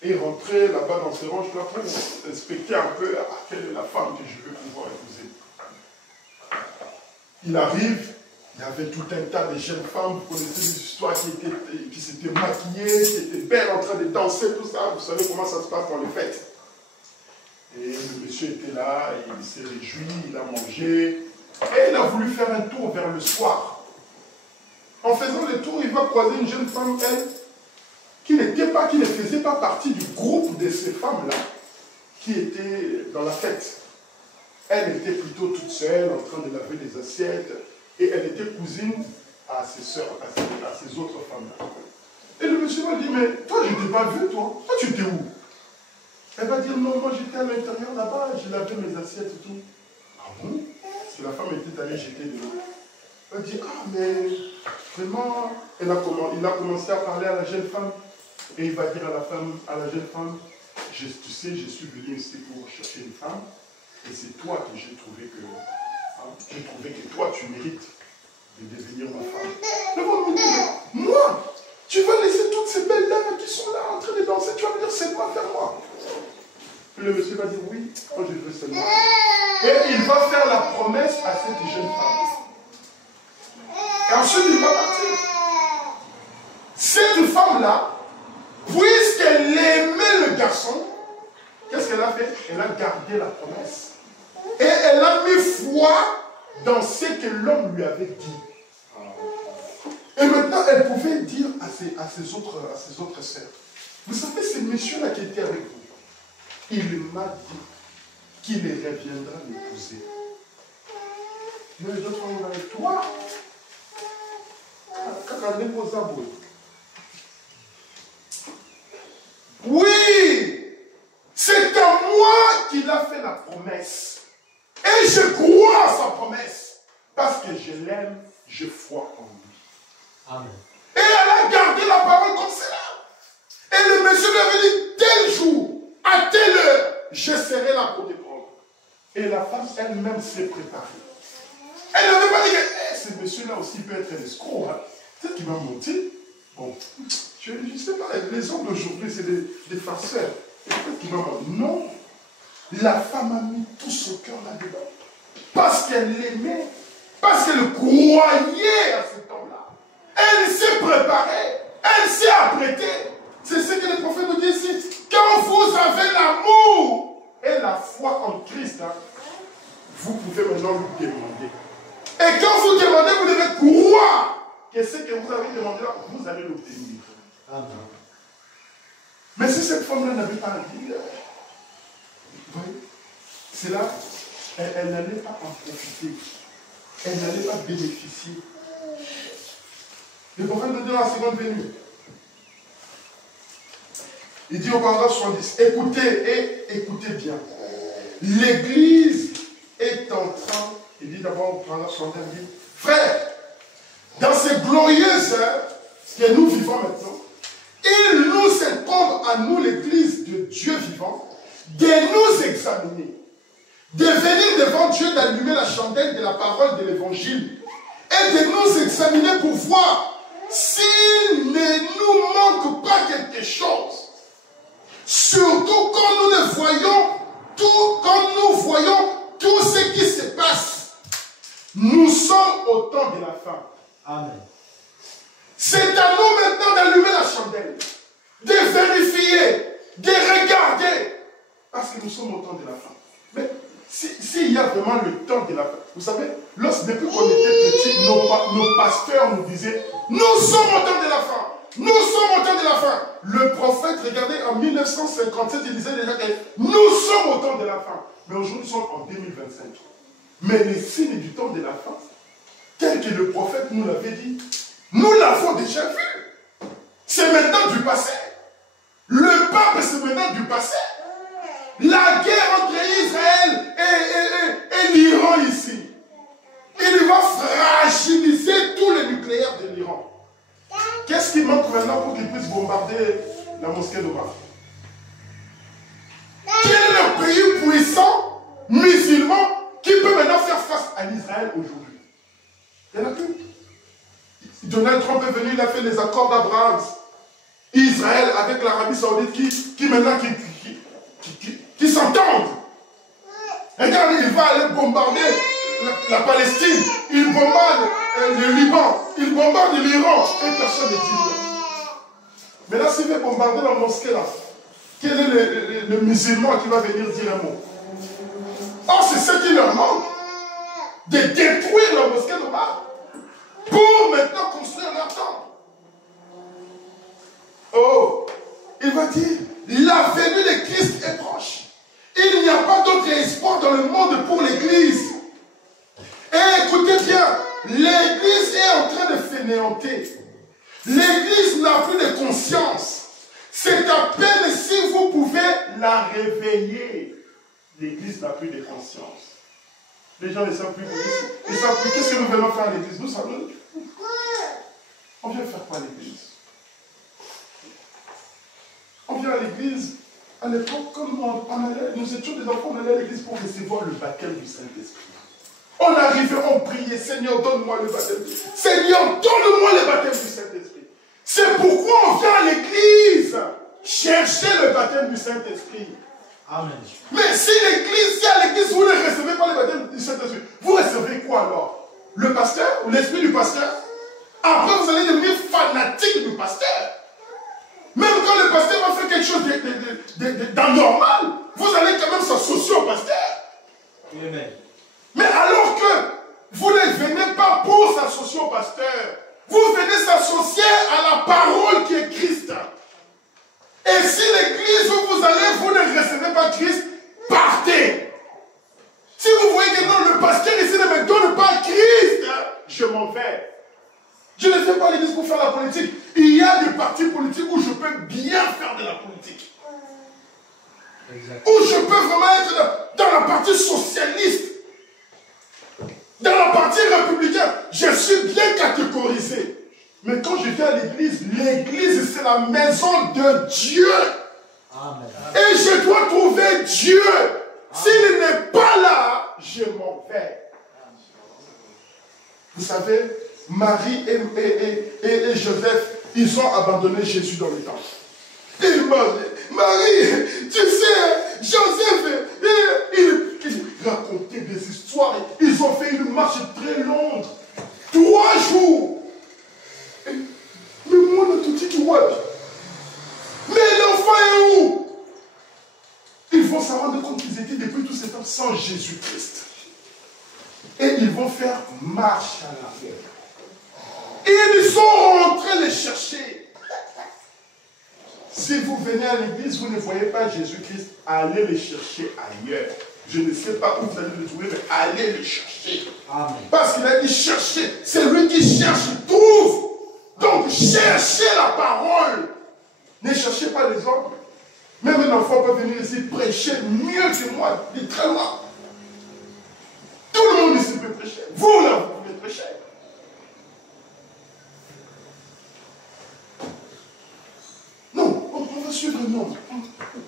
est rentré là-bas dans ce ranch-là pour inspecter un peu quelle est la femme que je veux pouvoir épouser. Il arrive. Il y avait tout un tas de jeunes femmes, vous connaissez des histoires qui s'étaient maquillées, qui étaient belles en train de danser, tout ça. Vous savez comment ça se passe dans les fêtes. Et le monsieur était là, il s'est réjoui, il a mangé. Et il a voulu faire un tour vers le soir. En faisant le tour, il va croiser une jeune femme, elle, qui ne faisait pas partie du groupe de ces femmes-là qui étaient dans la fête. Elle était plutôt toute seule, en train de laver des assiettes, et elle était cousine à ses sœurs, à ces autres femmes-là. Et le monsieur m'a dit, mais toi, je ne t'ai pas vu, toi. Toi, tu étais où? Elle va dire, non, moi, j'étais à l'intérieur là-bas, j'ai lavé mes assiettes et tout. Ah bon? Parce que la femme était allée jeter de l'eau. Elle dit, ah, mais vraiment, il a commencé à parler à la jeune femme. Et il va dire à la jeune femme, tu sais, je suis venu ici pour chercher une femme. Et c'est toi que j'ai trouvé que toi, tu mérites de devenir ma femme. Le monde me dit, moi, tu vas laisser toutes ces belles dames qui sont là en train de danser, tu vas me dire, c'est moi, vers moi. Puis le monsieur va dire, oui, moi je veux seulement. Et il va faire la promesse à cette jeune femme. Et ensuite, il va partir. Cette femme-là, puisqu'elle aimait le garçon, qu'est-ce qu'elle a fait? Elle a gardé la promesse. Et elle a mis foi dans ce que l'homme lui avait dit. Et maintenant, elle pouvait dire à ses autres sœurs, vous savez, ce monsieur-là qui était avec vous, il m'a dit qu'il reviendra m'épouser. Mais les autres ont dit, toi, oui, c'est à moi qu'il a fait la promesse. Et je crois à sa promesse. Parce que je l'aime, je crois en lui. Amen. Et elle a gardé la parole comme cela. Et le monsieur lui avait dit, tel jour, à telle heure, je serai là pour te prendre. Et la femme elle-même s'est préparée. Elle n'avait pas dit que ce monsieur-là aussi peut être un escroc. Hein. Peut-être qu'il m'a menti. Bon, je ne sais pas, les hommes d'aujourd'hui, c'est des farceurs. Peut-être qu'il m'a menti. Non. La femme a mis tout son cœur là-dedans. Parce qu'elle l'aimait. Parce qu'elle croyait à cet homme-là. Elle s'est préparée. Elle s'est apprêtée. C'est ce que le prophète nous dit ici. Quand vous avez l'amour et la foi en Christ, hein, vous pouvez maintenant lui demander. Et quand vous demandez, vous devez croire que ce que vous avez demandé là, vous allez l'obtenir. Amen. Mais si cette femme-là n'avait pas dit, vous voyez, c'est là, elle n'allait pas en profiter. Elle n'allait pas bénéficier. Le prophète nous dit dans la seconde venue. Il dit au paragraphe 70, écoutez bien. L'Église est en train, il dit d'abord au paragraphe 71, il dit, frère, dans ces glorieuses heures que nous vivons maintenant, il nous incombe à nous, l'Église de Dieu vivant, de nous examiner, de venir devant Dieu, d'allumer la chandelle de la parole de l'Évangile et de nous examiner pour voir s'il ne nous manque pas quelque chose. Surtout quand nous voyons tout ce qui se passe. Nous sommes au temps de la fin. Amen. C'est à nous maintenant d'allumer la chandelle, de vérifier, de regarder, parce que nous sommes au temps de la fin. Mais s'il y a vraiment le temps de la fin, vous savez, depuis qu'on était petits, nos pasteurs nous disaient, nous sommes au temps de la fin. Nous sommes au temps de la fin. Le prophète, regardez, en 1957, il disait déjà que nous sommes au temps de la fin. Mais aujourd'hui, nous sommes en 2025. Mais les signes du temps de la fin, tel que le prophète nous l'avait dit, nous l'avons déjà vu. C'est maintenant du passé. Le pape, c'est maintenant du passé. La guerre entre Israël et l'Iran ici, il va fragiliser tout le nucléaire de l'Iran. Qu'est-ce qui manque maintenant pour qu'ils puissent bombarder la mosquée d'Omar? Quel est le pays puissant, musulman, qui peut maintenant faire face à l'Israël aujourd'hui? Il n'y en a plus. Donald Trump est venu, il a fait les accords d'Abraham. Israël avec l'Arabie Saoudite qui s'entendent. Regarde, il va aller bombarder la Palestine, il bombarde le Liban, il bombarde l'Iran, et personne ne dit rien. Mais là, s'il veut bombarder la mosquée là, Quel est le musulman qui va venir dire un mot? Or, c'est ce qui leur manque. De détruire la mosquée d'Omar pour maintenant construire leur temple. Oh, il va dire, la venue de Christ est proche. Il n'y a pas d'autre espoir dans le monde pour l'Église. Et écoutez bien, l'Église est en train de fainéanter. L'Église n'a plus de conscience. C'est à peine si vous pouvez la réveiller. L'Église n'a plus de conscience. Les gens ne savent plus. Ils ne savent plus. Qu'est-ce que nous venons faire à l'Église? Nous savons. On vient faire quoi à l'Église? On vient à l'Église. À l'époque, comme nous étions des enfants, on allait à l'Église pour recevoir le baptême du Saint-Esprit. On arrivait, on priait, Seigneur, donne-moi le baptême. Seigneur, donne-moi le baptême du Saint-Esprit. C'est pourquoi on vient à l'Église chercher le baptême du Saint-Esprit. Amen. Mais si à l'Église, vous ne recevez pas le baptême du Saint-Esprit, vous recevez quoi alors? Le pasteur ou l'esprit du pasteur? Après, vous allez devenir fanatique du pasteur. Même quand le pasteur va faire quelque chose d'anormal, vous allez quand même s'associer au pasteur. Amen. Mais alors que vous ne venez pas pour s'associer au pasteur, vous venez s'associer à la parole qui est Christ. Et si l'église où vous allez, vous ne recevez pas Christ, partez. Si vous voyez que non, le pasteur ici ne me donne pas Christ, je m'en vais. Je ne fais pas l'église pour faire la politique. Il y a des partis politiques où je peux bien faire de la politique. Exact. Où je peux vraiment être dans la partie socialiste. Dans la partie républicaine, je suis bien catégorisé. Mais quand je viens à l'église, l'église c'est la maison de Dieu. Amen. Et je dois trouver Dieu. S'il n'est pas là, je m'en vais. Vous savez, Marie et Joseph, ils ont abandonné Jésus dans le temple. Et Marie, tu sais, Joseph, il racontait des histoires. Ils ont fait une marche très longue. 3 jours. Mais moi, on a tout dit qui web. Mais l'enfant est où? Ils vont se rendre compte qu'ils étaient depuis tout ce temps sans Jésus-Christ. Et ils vont faire marche à l'arrière. Et ils sont rentrés les chercher. Si vous venez à l'église, vous ne voyez pas Jésus-Christ, allez les chercher ailleurs. Je ne sais pas où vous allez le trouver, mais allez le chercher. Amen. Parce qu'il a dit chercher. C'est lui qui cherche, il trouve. Donc cherchez la parole. Ne cherchez pas les autres. Même un enfant peut venir ici prêcher mieux que moi, de très loin. Tout le monde ici peut prêcher. Vous là, vous pouvez prêcher. Non, on va suivre un homme.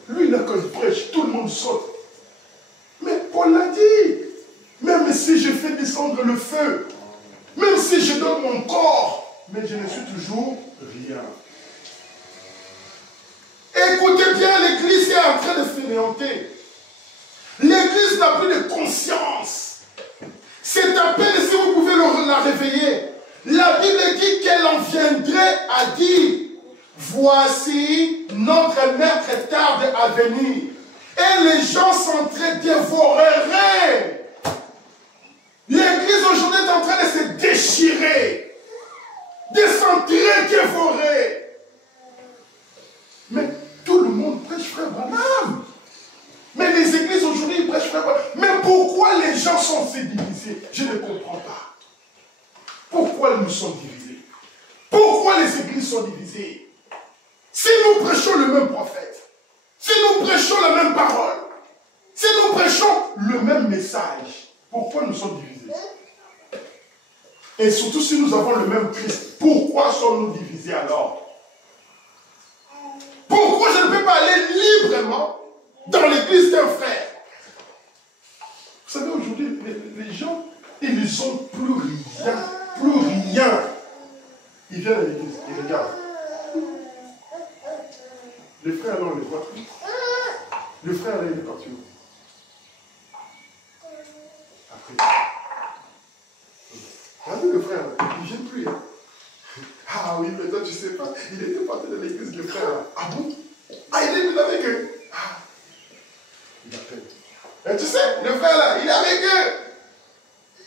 Lui, là, quand il prêche, tout le monde saute. Mais Paul l'a dit. Même si je fais descendre le feu, même si je donne mon corps, mais je ne suis toujours rien. Écoutez bien, l'église est en train de fainéanter. L'église n'a plus de conscience. C'est à peine si vous pouvez la réveiller. La Bible dit qu'elle en viendrait à dire, voici notre maître tarde à venir. Et les gens sont très dévorés. L'église aujourd'hui est en train de se déchirer, de s'en très dévorer. Mais tout le monde prêche frère Branham. Mais les églises aujourd'hui prêchent frère Branham. Mais pourquoi les gens sont si divisés? Je ne comprends pas. Pourquoi nous sommes divisés? Pourquoi les églises sont divisées? Si nous prêchons le même prophète, si nous prêchons la même parole, si nous prêchons le même message, pourquoi nous sommes divisés? Et surtout si nous avons le même Christ, pourquoi sommes-nous divisés alors? Pourquoi je ne peux pas aller librement dans l'église d'un frère? Vous savez, aujourd'hui, les gens, ils ne sont plus rien, plus rien. Ils viennent à l'église, ils regardent. Les frères, là, on les voit plus. Le frère, là, il est parti où? Après. Regardez le frère, là, il ne vient plus. Hein? Ah oui, mais toi, tu ne sais pas, il était parti de l'église, le frère, là. Ah bon? Ah, il est avec eux. Ah, il appelle. Et tu sais, le frère là, il est avec eux.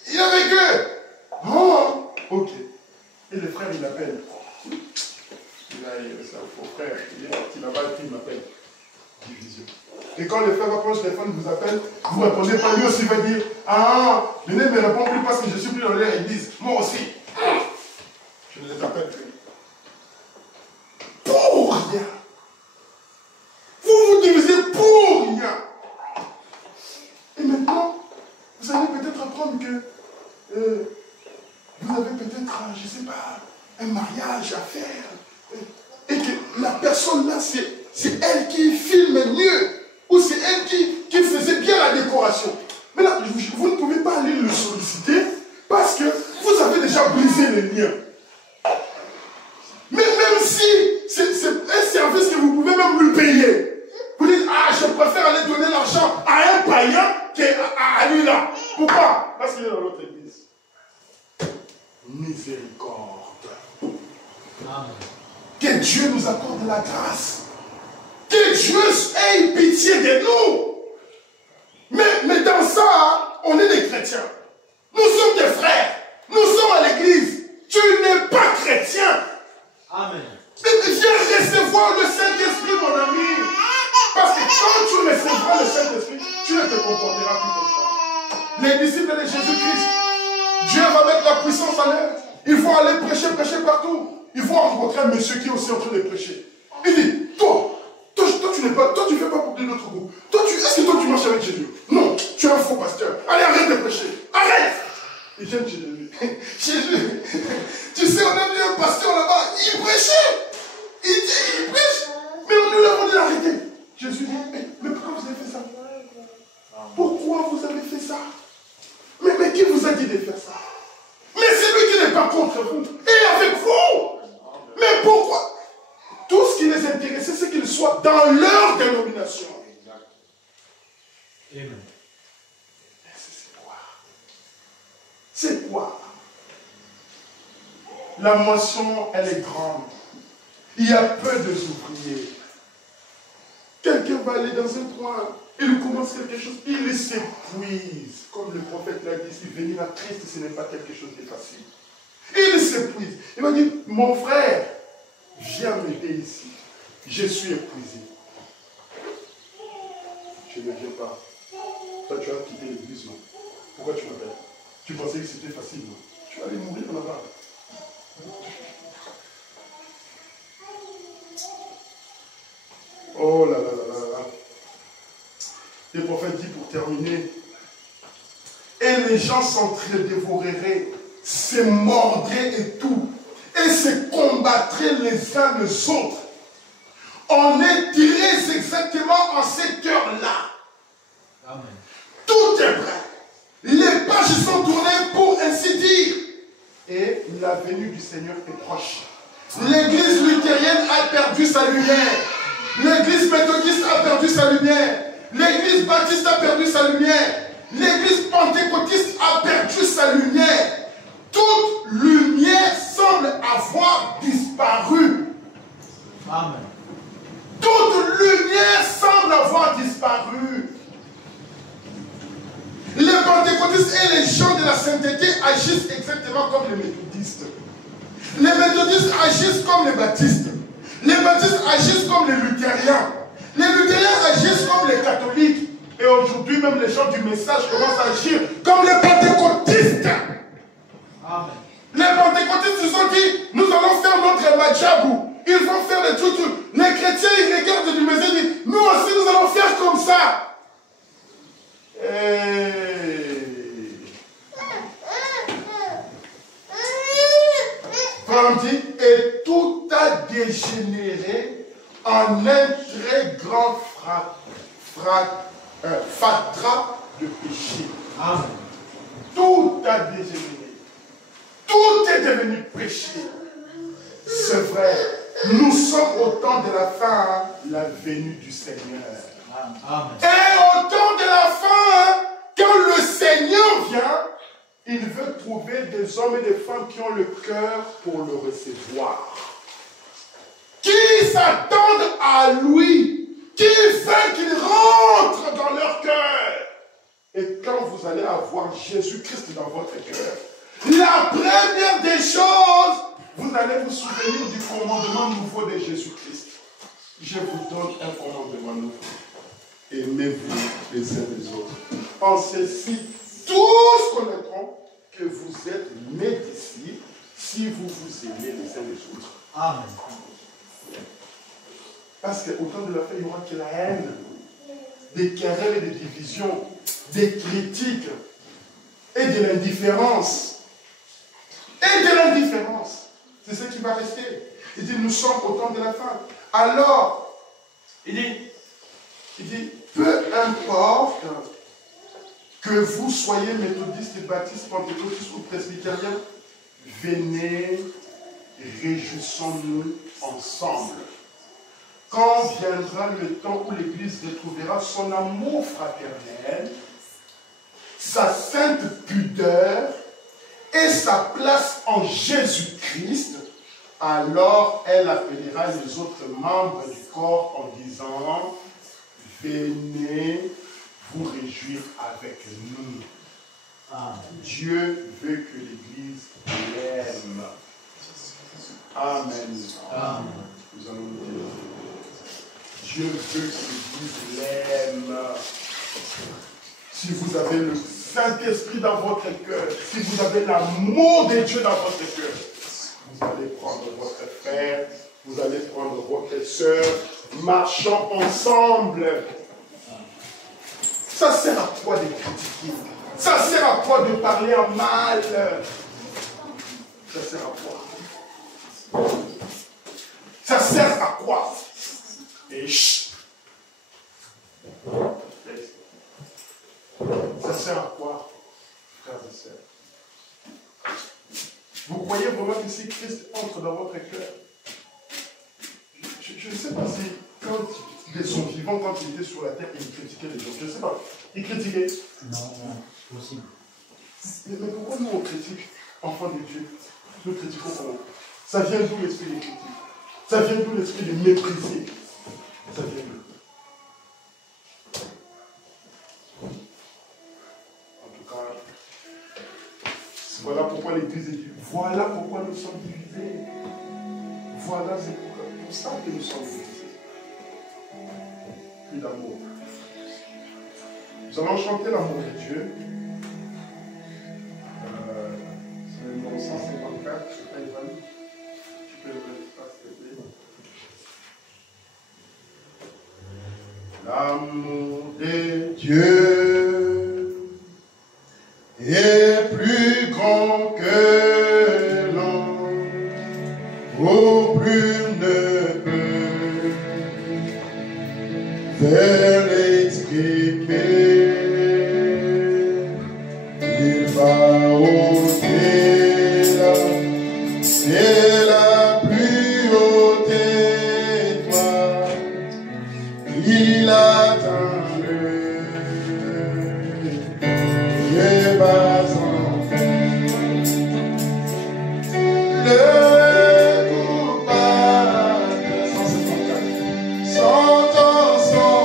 Il est avec eux. Oh, ok. Et le frère, il appelle. C'est un faux frère. Il est parti là-bas et puis il m'appelle. Division. Et quand le frère va prendre le téléphone, vous appelle, vous ne répondez pas, lui aussi va dire, ah, il ne me répond plus parce que je suis plus dans leur église. Moi aussi. Je ne les appelle plus. Pour rien. Vous vous divisez pour rien. Et maintenant, vous allez peut-être apprendre que vous avez peut-être, je ne sais pas, un mariage à faire. Et que la personne là, c'est elle qui filme mieux. Ou c'est elle qui faisait bien la décoration. Mais là, vous ne pouvez pas aller le solliciter parce que vous avez déjà brisé les liens. Mais même si c'est un service que vous pouvez même lui payer. Vous dites, ah, je préfère aller donner l'argent à un païen qu'à lui là. Pourquoi? Parce qu'il est dans l'autre église. Miséricorde. Amen. Que Dieu nous accorde la grâce. Que Dieu ait pitié de nous. Mais dans ça, on est des chrétiens. Nous sommes des frères. Nous sommes à l'église. Tu n'es pas chrétien. Amen. Mais viens recevoir le Saint-Esprit, mon ami. Parce que quand tu recevras le Saint-Esprit, tu ne te comporteras plus comme ça. Les disciples de Jésus-Christ, Dieu va mettre la puissance en eux. Ils vont aller prêcher partout. Ils vont rencontrer un monsieur qui est aussi en train de prêcher. Il dit, toi tu n'es pas, toi tu ne fais pas partie de notre groupe. Est-ce que toi tu marches avec Jésus? Non, tu es un faux pasteur. Allez, arrête de prêcher. Arrête! Il vient chez Jésus. Jésus, tu sais, on a vu un pasteur là-bas, il prêchait. Il prêche. Mais nous l'avons dit d'arrêter. Jésus dit, mais pourquoi vous avez fait ça? Pourquoi vous avez fait ça? Mais qui vous a dit de faire ça? Mais c'est lui qui n'est pas contre vous. Et avec vous. Mais pourquoi? Tout ce qui les intéressait, c'est qu'ils soient dans leur dénomination. Amen. C'est quoi? La moisson, elle est grande. Il y a peu de ouvriers. Quelqu'un va aller dans un coin, il commence quelque chose, il s'épuise. Comme le prophète l'a dit, si venir à Christ, ce n'est pas quelque chose de facile. Il s'épuise. Il va dire, mon frère, viens m'aider ici. Je suis épuisé. Je ne viens pas. Toi, tu as quitté l'église, non? Pourquoi tu m'appelles? Tu pensais que c'était facile, non? Tu vas aller mourir là-bas. Oh là là là là là. Le prophète dit pour terminer, et les gens s'entre-dévoreraient, se mordraient et tout, et se combattraient les uns les autres. On est tiré exactement en cette heure-là. Amen. Tout est prêt. Les pages sont tournées pour ainsi dire. Et la venue du Seigneur est proche. L'église luthérienne a perdu sa lumière. L'église méthodiste a perdu sa lumière. L'église baptiste a perdu sa lumière. L'église pentecôtiste a perdu sa lumière. Toute lumière semble avoir disparu. Amen. Toute lumière semble avoir disparu. Les pentecôtistes et les gens de la sainteté agissent exactement comme les méthodistes. Les méthodistes agissent comme les baptistes. Les baptistes agissent comme les luthériens. Les luthériens agissent comme les catholiques. Et aujourd'hui, même les gens du message commencent à agir comme les pentecôtistes. Amen. Les pentecôtistes se sont dit, nous allons faire notre majabou. Ils vont faire des trucs. Les chrétiens, ils regardent du message et disent, nous aussi, nous allons faire comme ça. Et tout a dégénéré en un très grand fatras de péché. Amen. Tout a dégénéré. Tout est devenu péché. C'est vrai. Nous sommes au temps de la fin, la venue du Seigneur. Amen. Et au temps de la fin, quand le Seigneur vient, il veut trouver des hommes et des femmes qui ont le cœur pour le recevoir. Qui s'attendent à lui. qui veut qu'il rentre dans leur cœur. Et quand vous allez avoir Jésus-Christ dans votre cœur, la première des choses, vous allez vous souvenir du commandement nouveau de Jésus-Christ. Je vous donne un commandement nouveau. Aimez-vous les uns les autres. En ceci, tous connaîtront que vous êtes mes disciples si vous vous aimez les uns les autres. Amen. Parce qu'au temps de la fin, il n'y aura que la haine, des querelles et des divisions, des critiques et de l'indifférence. Et de l'indifférence. C'est ce qui va rester. Il dit, nous sommes au temps de la fin. Alors, il dit, peu importe que vous soyez méthodiste, baptiste, pentecôtiste ou presbytérien, venez, réjouissons-nous ensemble. Quand viendra le temps où l'Église retrouvera son amour fraternel, sa sainte pudeur et sa place en Jésus-Christ, alors elle appellera les autres membres du corps en disant, venez vous réjouir avec nous. Amen. Dieu veut que l'Église l'aime. Amen. Amen. Nous allons nous dire. Dieu veut que l'Église l'aime. Si vous avez le Saint-Esprit dans votre cœur, si vous avez l'amour de Dieu dans votre cœur, vous allez prendre votre frère, vous allez prendre votre soeur, marchons ensemble. Ça sert à quoi de critiquer? Ça sert à quoi de parler en mal? Ça sert à quoi? Ça sert à quoi? Et chut. Ça sert à quoi, frères et sœurs? Vous croyez vraiment que si Christ entre dans votre cœur, je ne sais pas si quand de son vivant, quand il était sur la terre, il critiquait les gens. Je ne sais pas. Il critiquait. Non, possible. Mais pourquoi nous on critique, enfants de Dieu? Nous critiquons comment? Ça vient d'où l'esprit de critique? Ça vient d'où l'esprit de mépriser? Ça vient d'où? En tout cas, voilà pourquoi l'Église est divisée. Voilà pourquoi nous sommes divisés. Voilà c'est pour ça que nous sommes divisés. Plus d'amour. Nous allons chanter l'amour de Dieu. C'est le numéro 154. Tu peux le mettre, s'il te plaît. L'amour de Dieu est plus grand que l'homme, au plus ne peut faire l'exprimer. Il va au-delà de la plus haute étoile. Il atteint le bas le coupable, 154, sentant son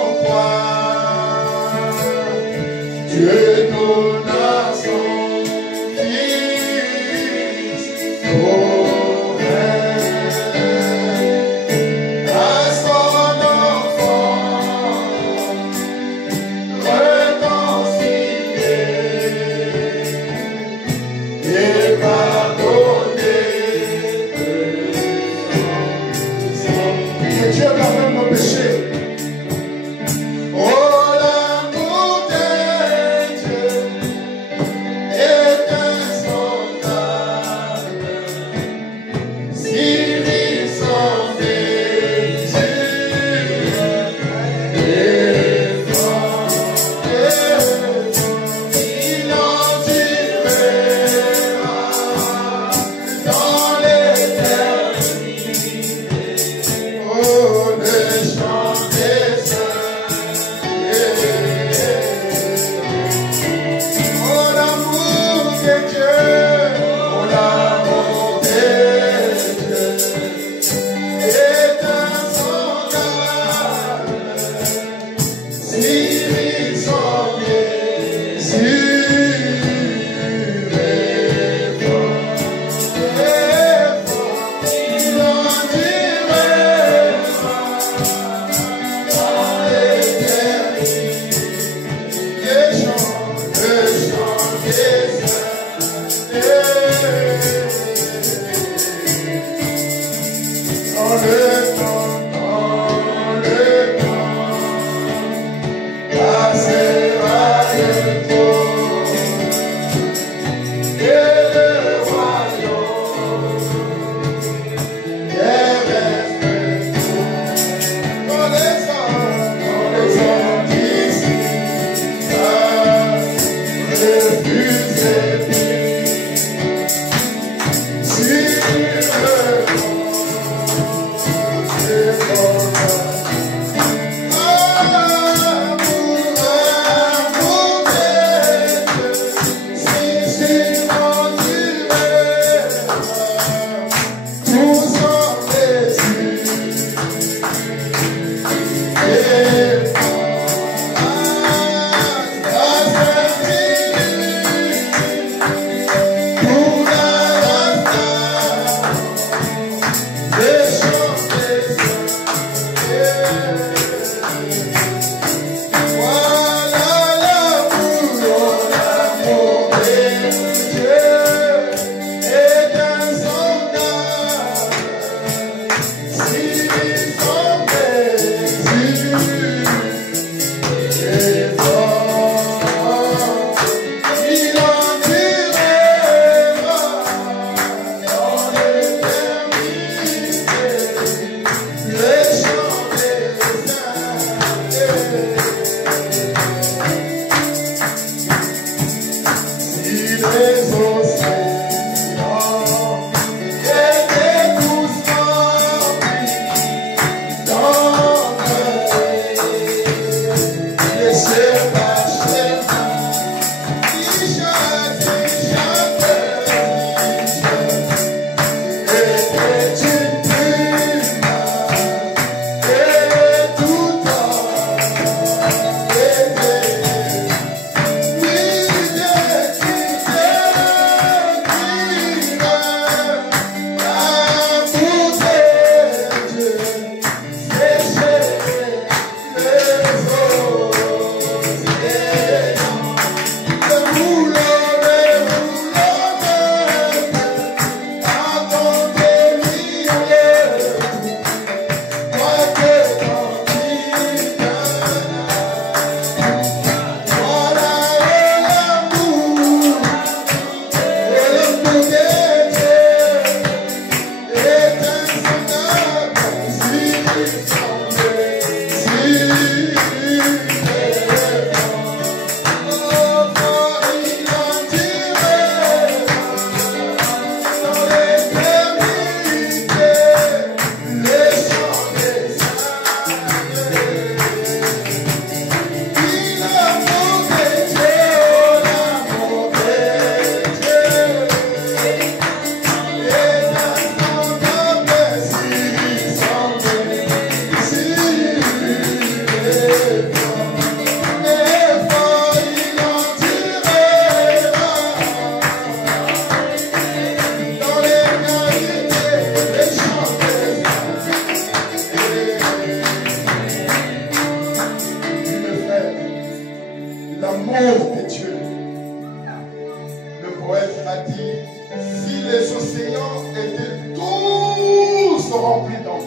océans étaient tous remplis d'encre.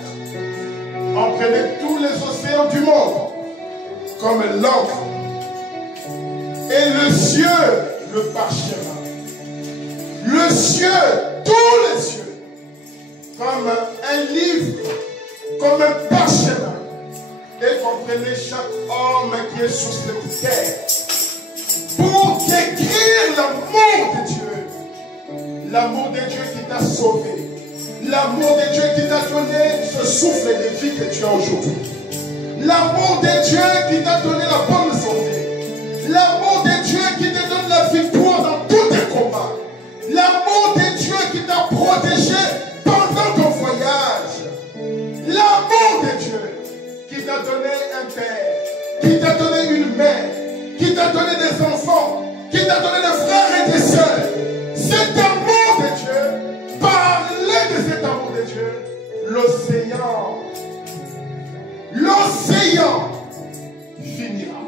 On prenait tous les océans du monde comme l'encre. Et le ciel, le parchemin. Le ciel, tous les cieux, comme un livre, comme un parchemin. Et comprenez chaque homme qui est sur cette terre pour décrire l'amour de Dieu. L'amour de Dieu qui t'a sauvé. L'amour de Dieu qui t'a donné ce souffle de vie que tu as aujourd'hui. L'amour de Dieu qui t'a donné la bonne santé. L'amour de Dieu qui te donne la victoire dans tous tes combats. L'amour de Dieu qui t'a protégé pendant ton voyage. L'amour de Dieu qui t'a donné un père, qui t'a donné une mère, qui t'a donné des enfants, qui t'a donné des frères et des sœurs. Cet amour de Dieu, parlez de cet amour de Dieu. L'océan finira.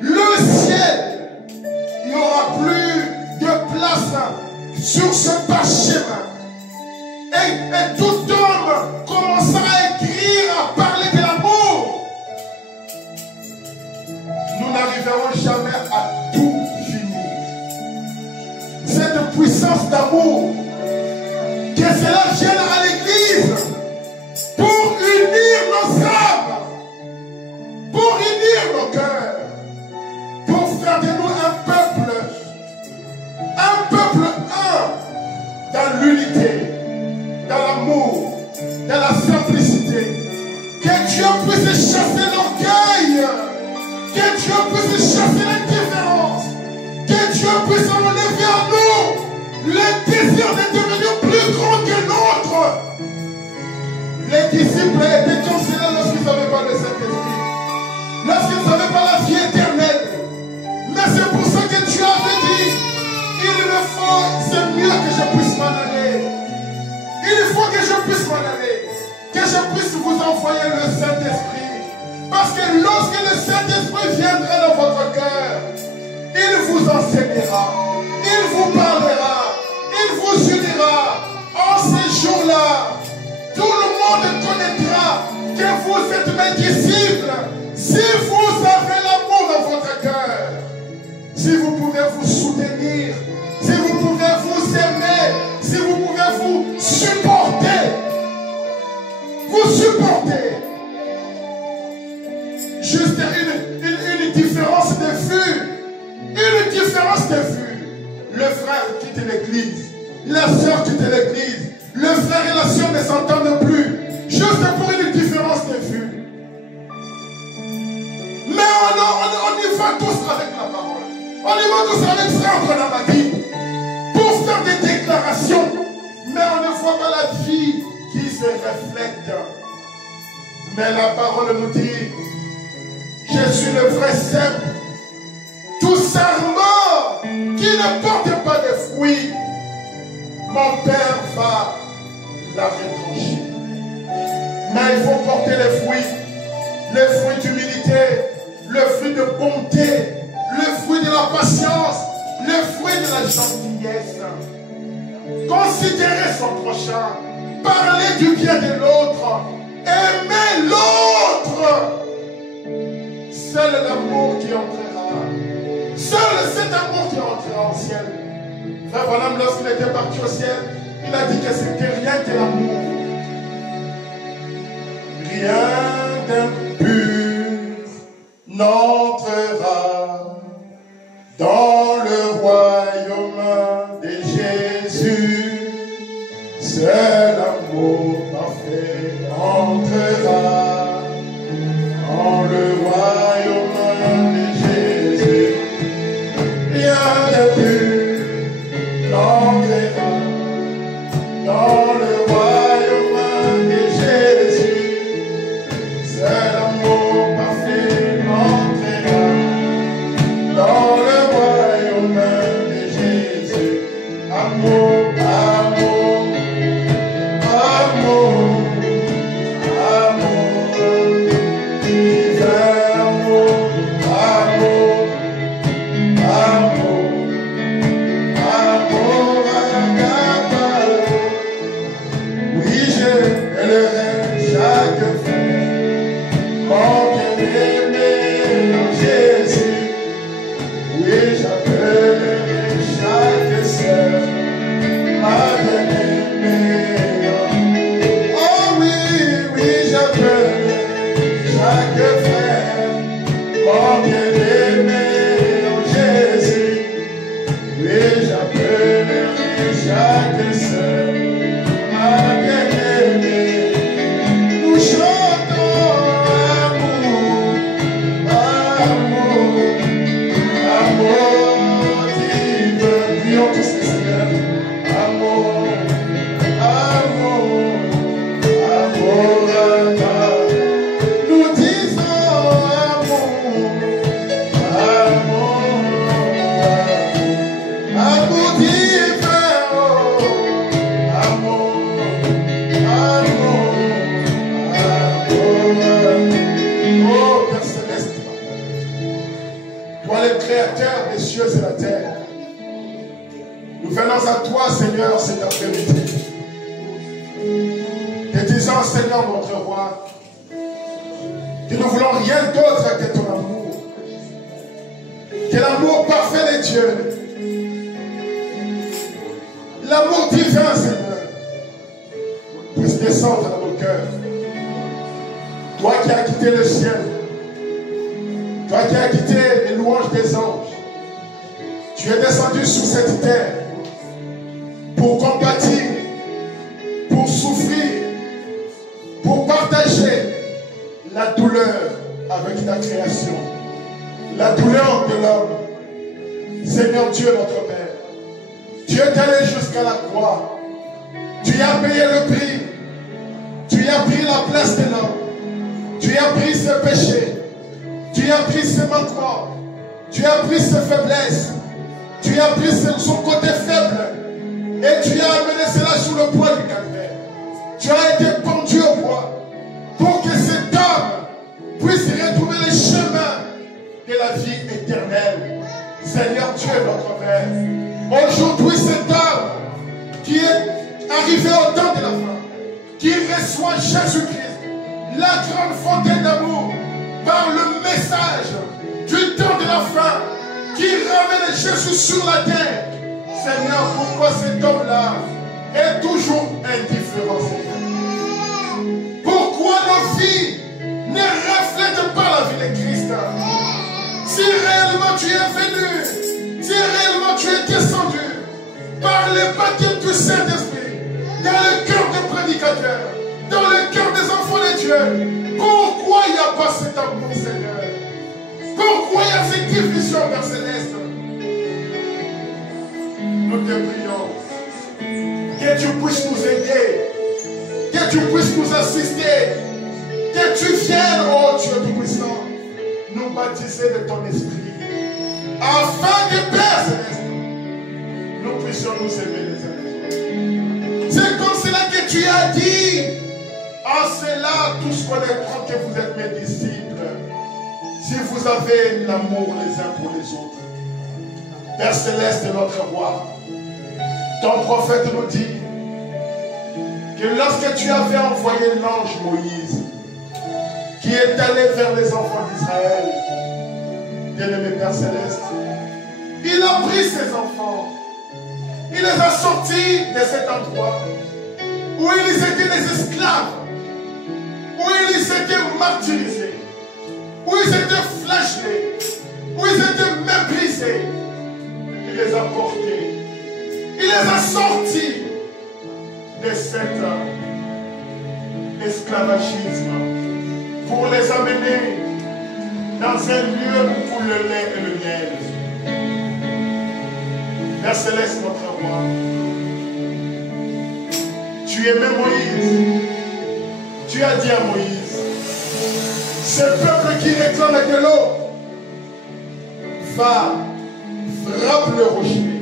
Le ciel, il n'y aura plus de place sur ce parchemin. Et tout homme commencera à écrire, à parler de l'amour. Nous n'arriverons jamais à tout finir. Cette puissance d'amour, que cela vienne à l'église pour unir nos âmes, pour unir nos cœurs, pour faire de nous un peuple un dans l'unité, dans l'amour, dans la simplicité. Que Dieu puisse chasser l'orgueil, que Dieu puisse chasser l'indifférence, que Dieu puisse enlever à nous le désir de devenir plus grand que l'autre. Les disciples étaient cancellés lorsqu'ils n'avaient pas le Saint-Esprit, lorsqu'ils n'avaient pas la vie éternelle. Mais c'est pour ça que Dieu avait dit, il me faut, c'est mieux que je puisse m'en aller. Il faut que je puisse m'en aller, que je puisse vous envoyer le Saint-Esprit. Parce que lorsque le Saint-Esprit viendra dans votre cœur, il vous enseignera, il vous parlera, il vous unira. En ces jours-là, tout le monde connaîtra que vous êtes mes disciples si vous avez l'amour dans votre cœur. Si vous pouvez vous soutenir, si vous pouvez vous aimer, si vous pouvez vous supporter. Vous supportez. Juste une différence de vue. Une différence de vue. Le frère quitte l'église. La soeur quitte l'église. Le frère et la soeur ne s'entendent plus. Juste pour une différence de vue. Mais on y va tous avec la parole. On y va tous avec frère Branamadi pour faire des déclarations. Mais on ne voit pas la vie qui se reflète. Mais la parole nous dit, je suis le vrai cep. Tout serment qui ne porte pas de fruits, mon Père va la retrancher. Mais il faut porter les fruits d'humilité, le fruit de bonté, le fruit de la patience, le fruit de la gentillesse. Considérez son prochain, parlez du bien de l'autre, aimez l'autre. Seul l'amour qui entrera, seul cet amour qui entrera au ciel. Frère Branham, lorsqu'il était parti au ciel, il a dit que c'était rien que l'amour. Rien d'impur n'entrera dans le royaume de Jésus. Seul l'amour parfait entrera dans le royaume de Jésus. Rien d'impur n'entrera dans le royaume de Jésus. Seul l'amour parfait entrera dans le royaume de Jésus. Amour, amour, tes seins, ma bien-aimée. Nous chantons amour, amour, amour divin. Prions tous les Seigneurs. Amour, amour, amour à toi. Nous disons amour, amour, amour divin, oh, amour, amour, amour. Oh Père Céleste, toi le Créateur des cieux et la terre, nous venons à toi, Seigneur, cet après-midi, te disant, Seigneur, notre roi, que nous voulons rien d'autre que ton amour, que l'amour parfait de Dieu, l'amour divin, Seigneur, puisse descendre dans nos cœurs. Toi qui as quitté le ciel, toi qui as quitté les louanges des anges, tu es descendu sur cette terre pour compatir, pour souffrir, pour partager la douleur avec ta création, la douleur de l'homme. Seigneur Dieu notre Père, tu es allé jusqu'à la croix, tu as payé le prix, tu as pris la place de l'homme, tu as pris ses péchés, tu as pris ses manquements, tu as pris ses faiblesses, tu as pris son côté faible et tu as amené cela sur le poids du calvaire. Tu as été pendu au bois pour que cet homme puisse retrouver le chemin de la vie éternelle. Seigneur Dieu notre Père, aujourd'hui cet homme qui est arrivé au temps de la fin, qui reçoit Jésus-Christ, la grande fontaine d'amour, par le message du temps de la fin, qui ramène Jésus sur la terre. Seigneur, pourquoi cet homme-là est toujours indifférent, Seigneur? Pourquoi nos vies ne reflètent pas la vie de Christ? Si réellement tu es venu, si réellement tu es descendu par le baptême du Saint-Esprit, dans le cœur des prédicateurs, dans le cœur des enfants de Dieu, pourquoi il n'y a pas cet amour, Seigneur? Pourquoi il y a cette division, Père Céleste? Nous te prions que tu puisses nous aider, que tu puisses nous assister, que tu viennes, oh Dieu Tout-Puissant, nous baptiser de ton esprit, afin que, Père Céleste, nous puissions nous aimer les uns les autres. C'est comme cela que tu as dit. En cela, tous connaîtront que vous êtes mes disciples, si vous avez l'amour les uns pour les autres. Père Céleste, notre roi, ton prophète nous dit que lorsque tu avais envoyé l'ange Moïse, qui est allé vers les enfants d'Israël, bien-aimé Père Céleste, il a pris ses enfants, il les a sortis de cet endroit où ils étaient des esclaves, où ils étaient martyrisés, où ils étaient flagellés, où ils étaient méprisés. Il les a portés, il les a sortis de cet esclavagisme pour les amener dans un lieu où le lait et le miel. Père Céleste, notre roi, tu aimais Moïse. Tu as dit à Moïse, ce peuple qui réclame de l'eau va frapper le rocher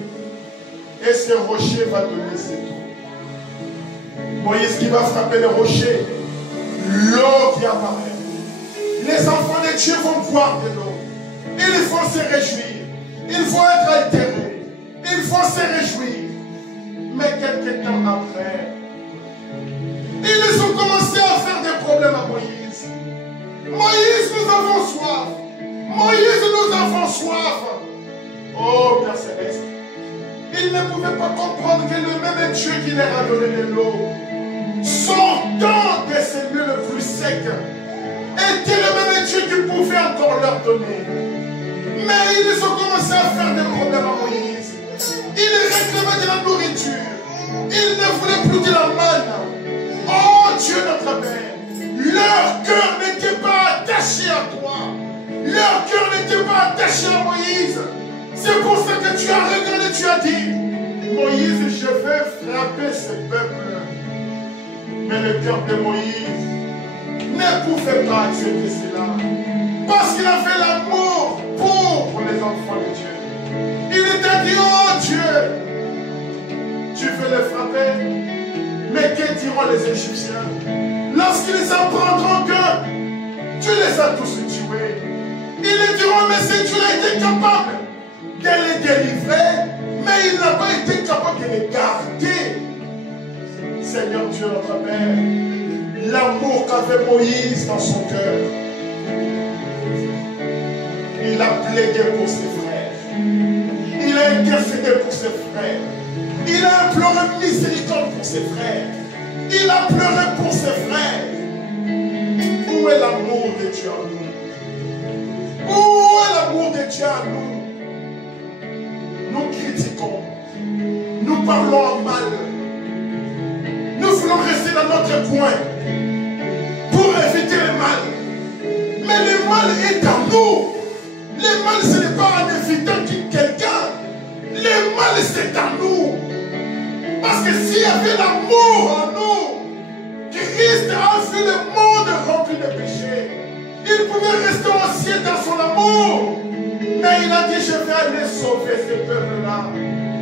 et ce rocher va donner cette eau. Moïse qui va frapper le rocher, l'eau qui apparaît. Les enfants de Dieu vont boire de l'eau. Ils vont se réjouir. Ils vont être altérés. Ils vont se réjouir. Mais quelques temps après, ils ont commencé à faire des problèmes à Moïse. Moïse, nous avons soif. Moïse, nous avons soif. Oh, Père Céleste. Ils ne pouvaient pas comprendre que le même Dieu qui leur a donné de l'eau, sortant de ces lieux le plus secs, était le même Dieu qui pouvait encore leur donner. Mais ils ont commencé à faire des problèmes à Moïse. Ils réclamaient de la nourriture. Ils ne voulaient plus de la manne. Oh Dieu notre Père, leur cœur n'était pas attaché à toi. Leur cœur n'était pas attaché à Moïse. C'est pour ça que tu as regardé, tu as dit, Moïse, je vais frapper ce peuple. Mais le cœur de Moïse ne pouvait pas accepter cela. Parce qu'il avait l'amour pour les enfants de Dieu. Il était dit, oh Dieu, tu veux les frapper? Mais que diront les Égyptiens lorsqu'ils apprendront que tu les as tous tués? Ils diront, mais si tu as été capable de les délivrer, mais il n'a pas été capable de les garder. Seigneur Dieu notre Père, l'amour qu'avait Moïse dans son cœur, il a plaidé pour ses frères. Il a intercédé pour ses frères. Il a imploré miséricorde pour ses frères. Il a pleuré pour ses frères. Où est l'amour de Dieu en nous? Où est l'amour de Dieu en nous? Nous critiquons. Nous parlons en mal. Nous voulons rester dans notre coin pour éviter le mal. Mais le mal est en nous. Le mal, ce n'est pas en évitant quelqu'un. Le mal, c'est en nous. Parce que s'il y avait l'amour en nous, Christ a vu le monde rempli de péchés. Il pouvait rester aussi dans son amour. Mais il a dit, je vais aller sauver ce peuple-là.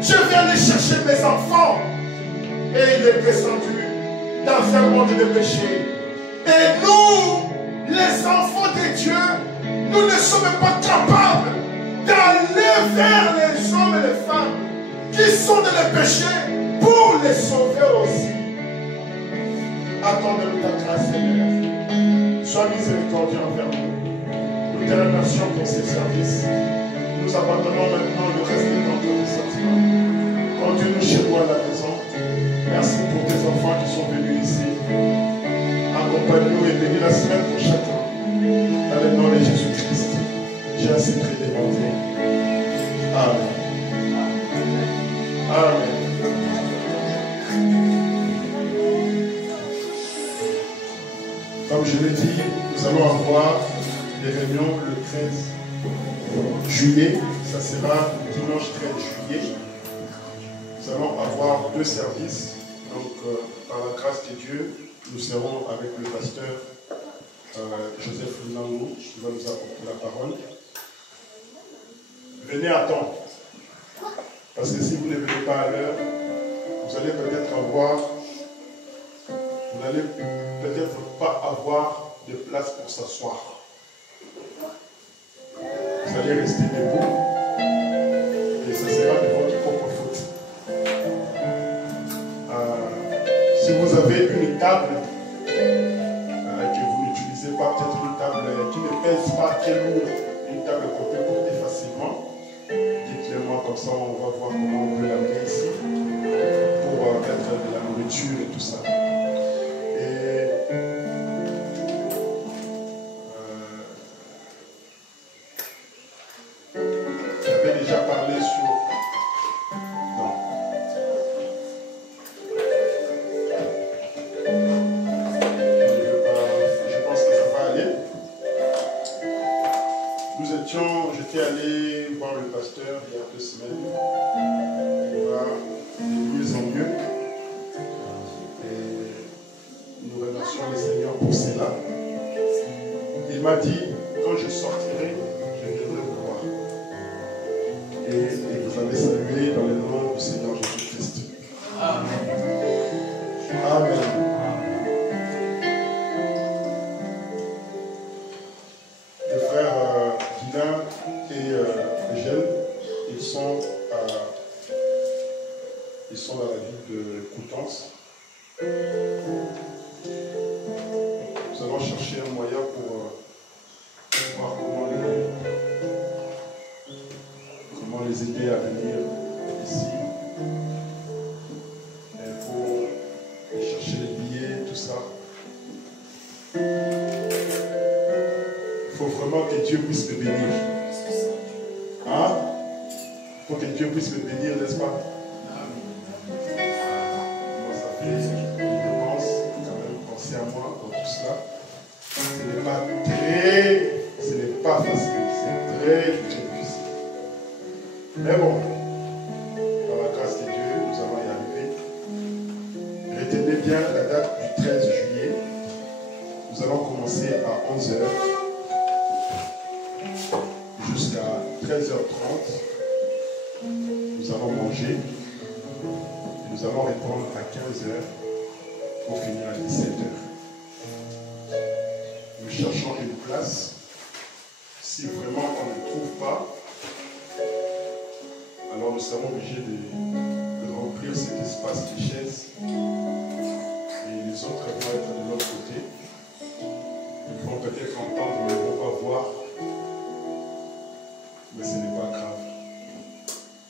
Je vais aller chercher mes enfants. Et il est descendu dans un monde de péché. Et nous, les enfants de Dieu, nous ne sommes pas capables d'aller vers les hommes et les femmes qui sont dans le péché pour les sauver aussi. Accorde-nous ta grâce, Seigneur. Sois miséricordieux envers nous. Nous te remercions pour ces services. Nous abandonnons maintenant le reste de notre ressentiment. Conduis-nous chez toi à la maison. Merci pour tes enfants qui sont venus ici. Accompagne-nous et bénis la semaine pour chacun. Dans le nom de Jésus-Christ, j'ai assez très demandé. Amen. Amen. Comme je l'ai dit, nous allons avoir des réunions le 13 juillet. Ça sera dimanche 13 juillet. Nous allons avoir 2 services. Donc, par la grâce de Dieu, nous serons avec le pasteur Joseph Lunango qui va nous apporter la parole. Venez à temps. Parce que si vous ne venez pas à l'heure, vous allez peut-être avoir, vous n'allez peut-être pas avoir de place pour s'asseoir. Vous allez rester debout et ce sera de votre propre faute. Si vous avez une table que vous n'utilisez pas, peut-être une table qui ne pèse pas très lourd, une table qu'on peut porter facilement, dites-le-moi, comme ça on va voir comment on peut l'amener ici pour mettre de la nourriture et tout ça. J'avais déjà parlé sur... Non. Je pense que ça va aller. J'étais allé voir le pasteur il y a 2 semaines. Il va de mieux en mieux. Et nous remercions le Seigneur pour cela. Il m'a dit, quand je sortirai, je viendrai vous voir. Et vous allez saluer dans le nom du Seigneur Jésus-Christ. Amen. Amen. Les frères Dylan et Eugène, ils sont dans la ville de Coutances. Nous allons chercher un moyen pour voir comment les aider à venir ici. Et pour chercher les billets, tout ça. Il faut vraiment que Dieu puisse me bénir. Hein? Il faut que Dieu puisse me bénir, n'est-ce pas? Mais bon, par la grâce de Dieu, nous allons y arriver. Retenez bien la date du 13 juillet. Nous allons commencer à 11 h jusqu'à 13h30. Nous allons manger. Et nous allons répondre à 15 h pour finir à 17 h. Nous cherchons une place. Si vraiment on ne trouve pas, alors nous serons obligés de remplir cet espace de chaises. Et les autres vont être de l'autre côté. Ils vont peut-être entendre, mais ils ne vont pas voir. Mais ce n'est pas grave.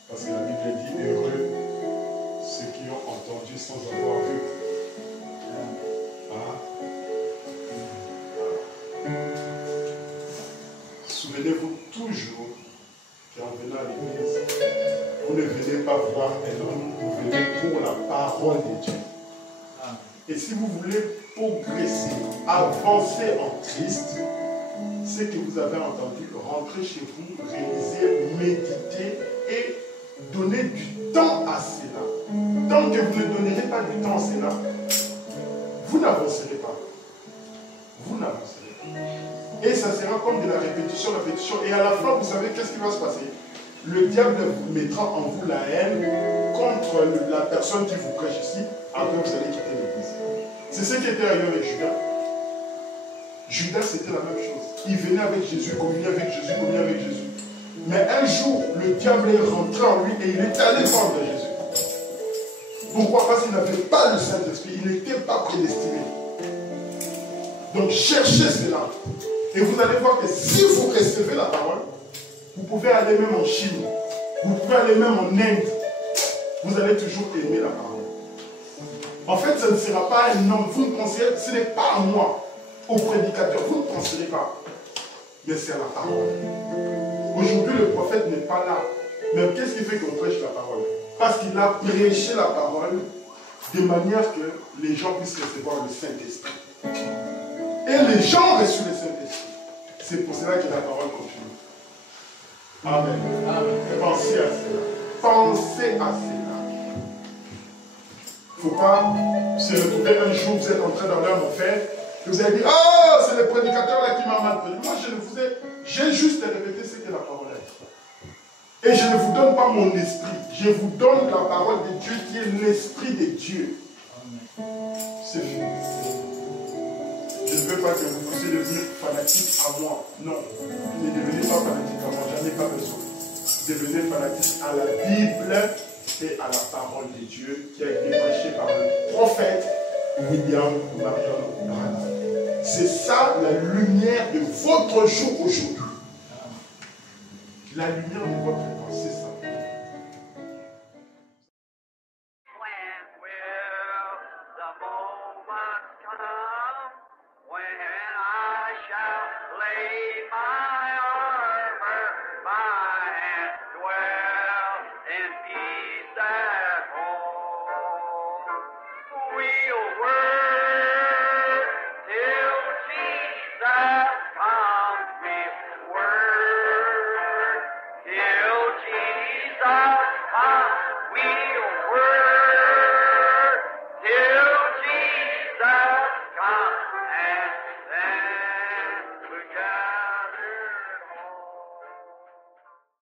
Parce que la Bible dit heureux ceux qui ont entendu sans avoir vu. Souvenez-vous toujours qu'en venant à l'église, vous ne venez pas voir un homme, vous venez pour la parole de Dieu. Et si vous voulez progresser, avancer en Christ, ce que vous avez entendu, rentrez chez vous, réalisez, méditez et donnez du temps à cela. Tant que vous ne donnerez pas du temps à cela, vous n'avancerez pas. Vous n'avancerez pas. Et ça sera comme de la répétition, répétition. Et à la fin, vous savez qu'est-ce qui va se passer? Le diable mettra en vous la haine contre la personne qui vous prêche ici. Après, vous allez quitter l'église. C'est ce qui était arrivé avec Judas. Judas, c'était la même chose. Il venait avec Jésus, communiait avec Jésus, communiait avec Jésus. Mais un jour, le diable est rentré en lui et il est allé prendre Jésus. Pourquoi? Parce qu'il n'avait pas le Saint-Esprit. Il n'était pas prédestiné. Donc, cherchez cela. Et vous allez voir que si vous recevez la parole, vous pouvez aller même en Chine. Vous pouvez aller même en Inde. Vous allez toujours aimer la parole. En fait, ce ne sera pas un homme. Vous ne pensez, ce n'est pas à moi, au prédicateur. Vous ne penserez pas. Mais c'est à la parole. Aujourd'hui, le prophète n'est pas là. Mais qu'est-ce qui fait qu'on prêche la parole? Parce qu'il a prêché la parole de manière que les gens puissent recevoir le Saint-Esprit. Et les gens ont reçu le Saint-Esprit. C'est pour cela que la parole continue. Amen. Amen. Pensez à cela. Pensez à cela. Il ne faut pas se retrouver un jour, vous êtes en train d'aller en enfer, et vous allez dire, oh, c'est le prédicateur là qui m'a mal prédiqué. Moi, je ne vous ai, j'ai juste répété ce que la parole a dit. Et je ne vous donne pas mon esprit, je vous donne la parole de Dieu qui est l'esprit de Dieu. C'est fini. Je ne veux pas que vous puissiez devenir fanatique à moi. Non, ne devenez pas fanatique à moi, j'en ai pas besoin. Devenez fanatique à la Bible et à la parole de Dieu qui a été prêchée par le prophète William Marion Branham. C'est ça la lumière de votre jour aujourd'hui. La lumière de votre temps, c'est ça. When I shall lay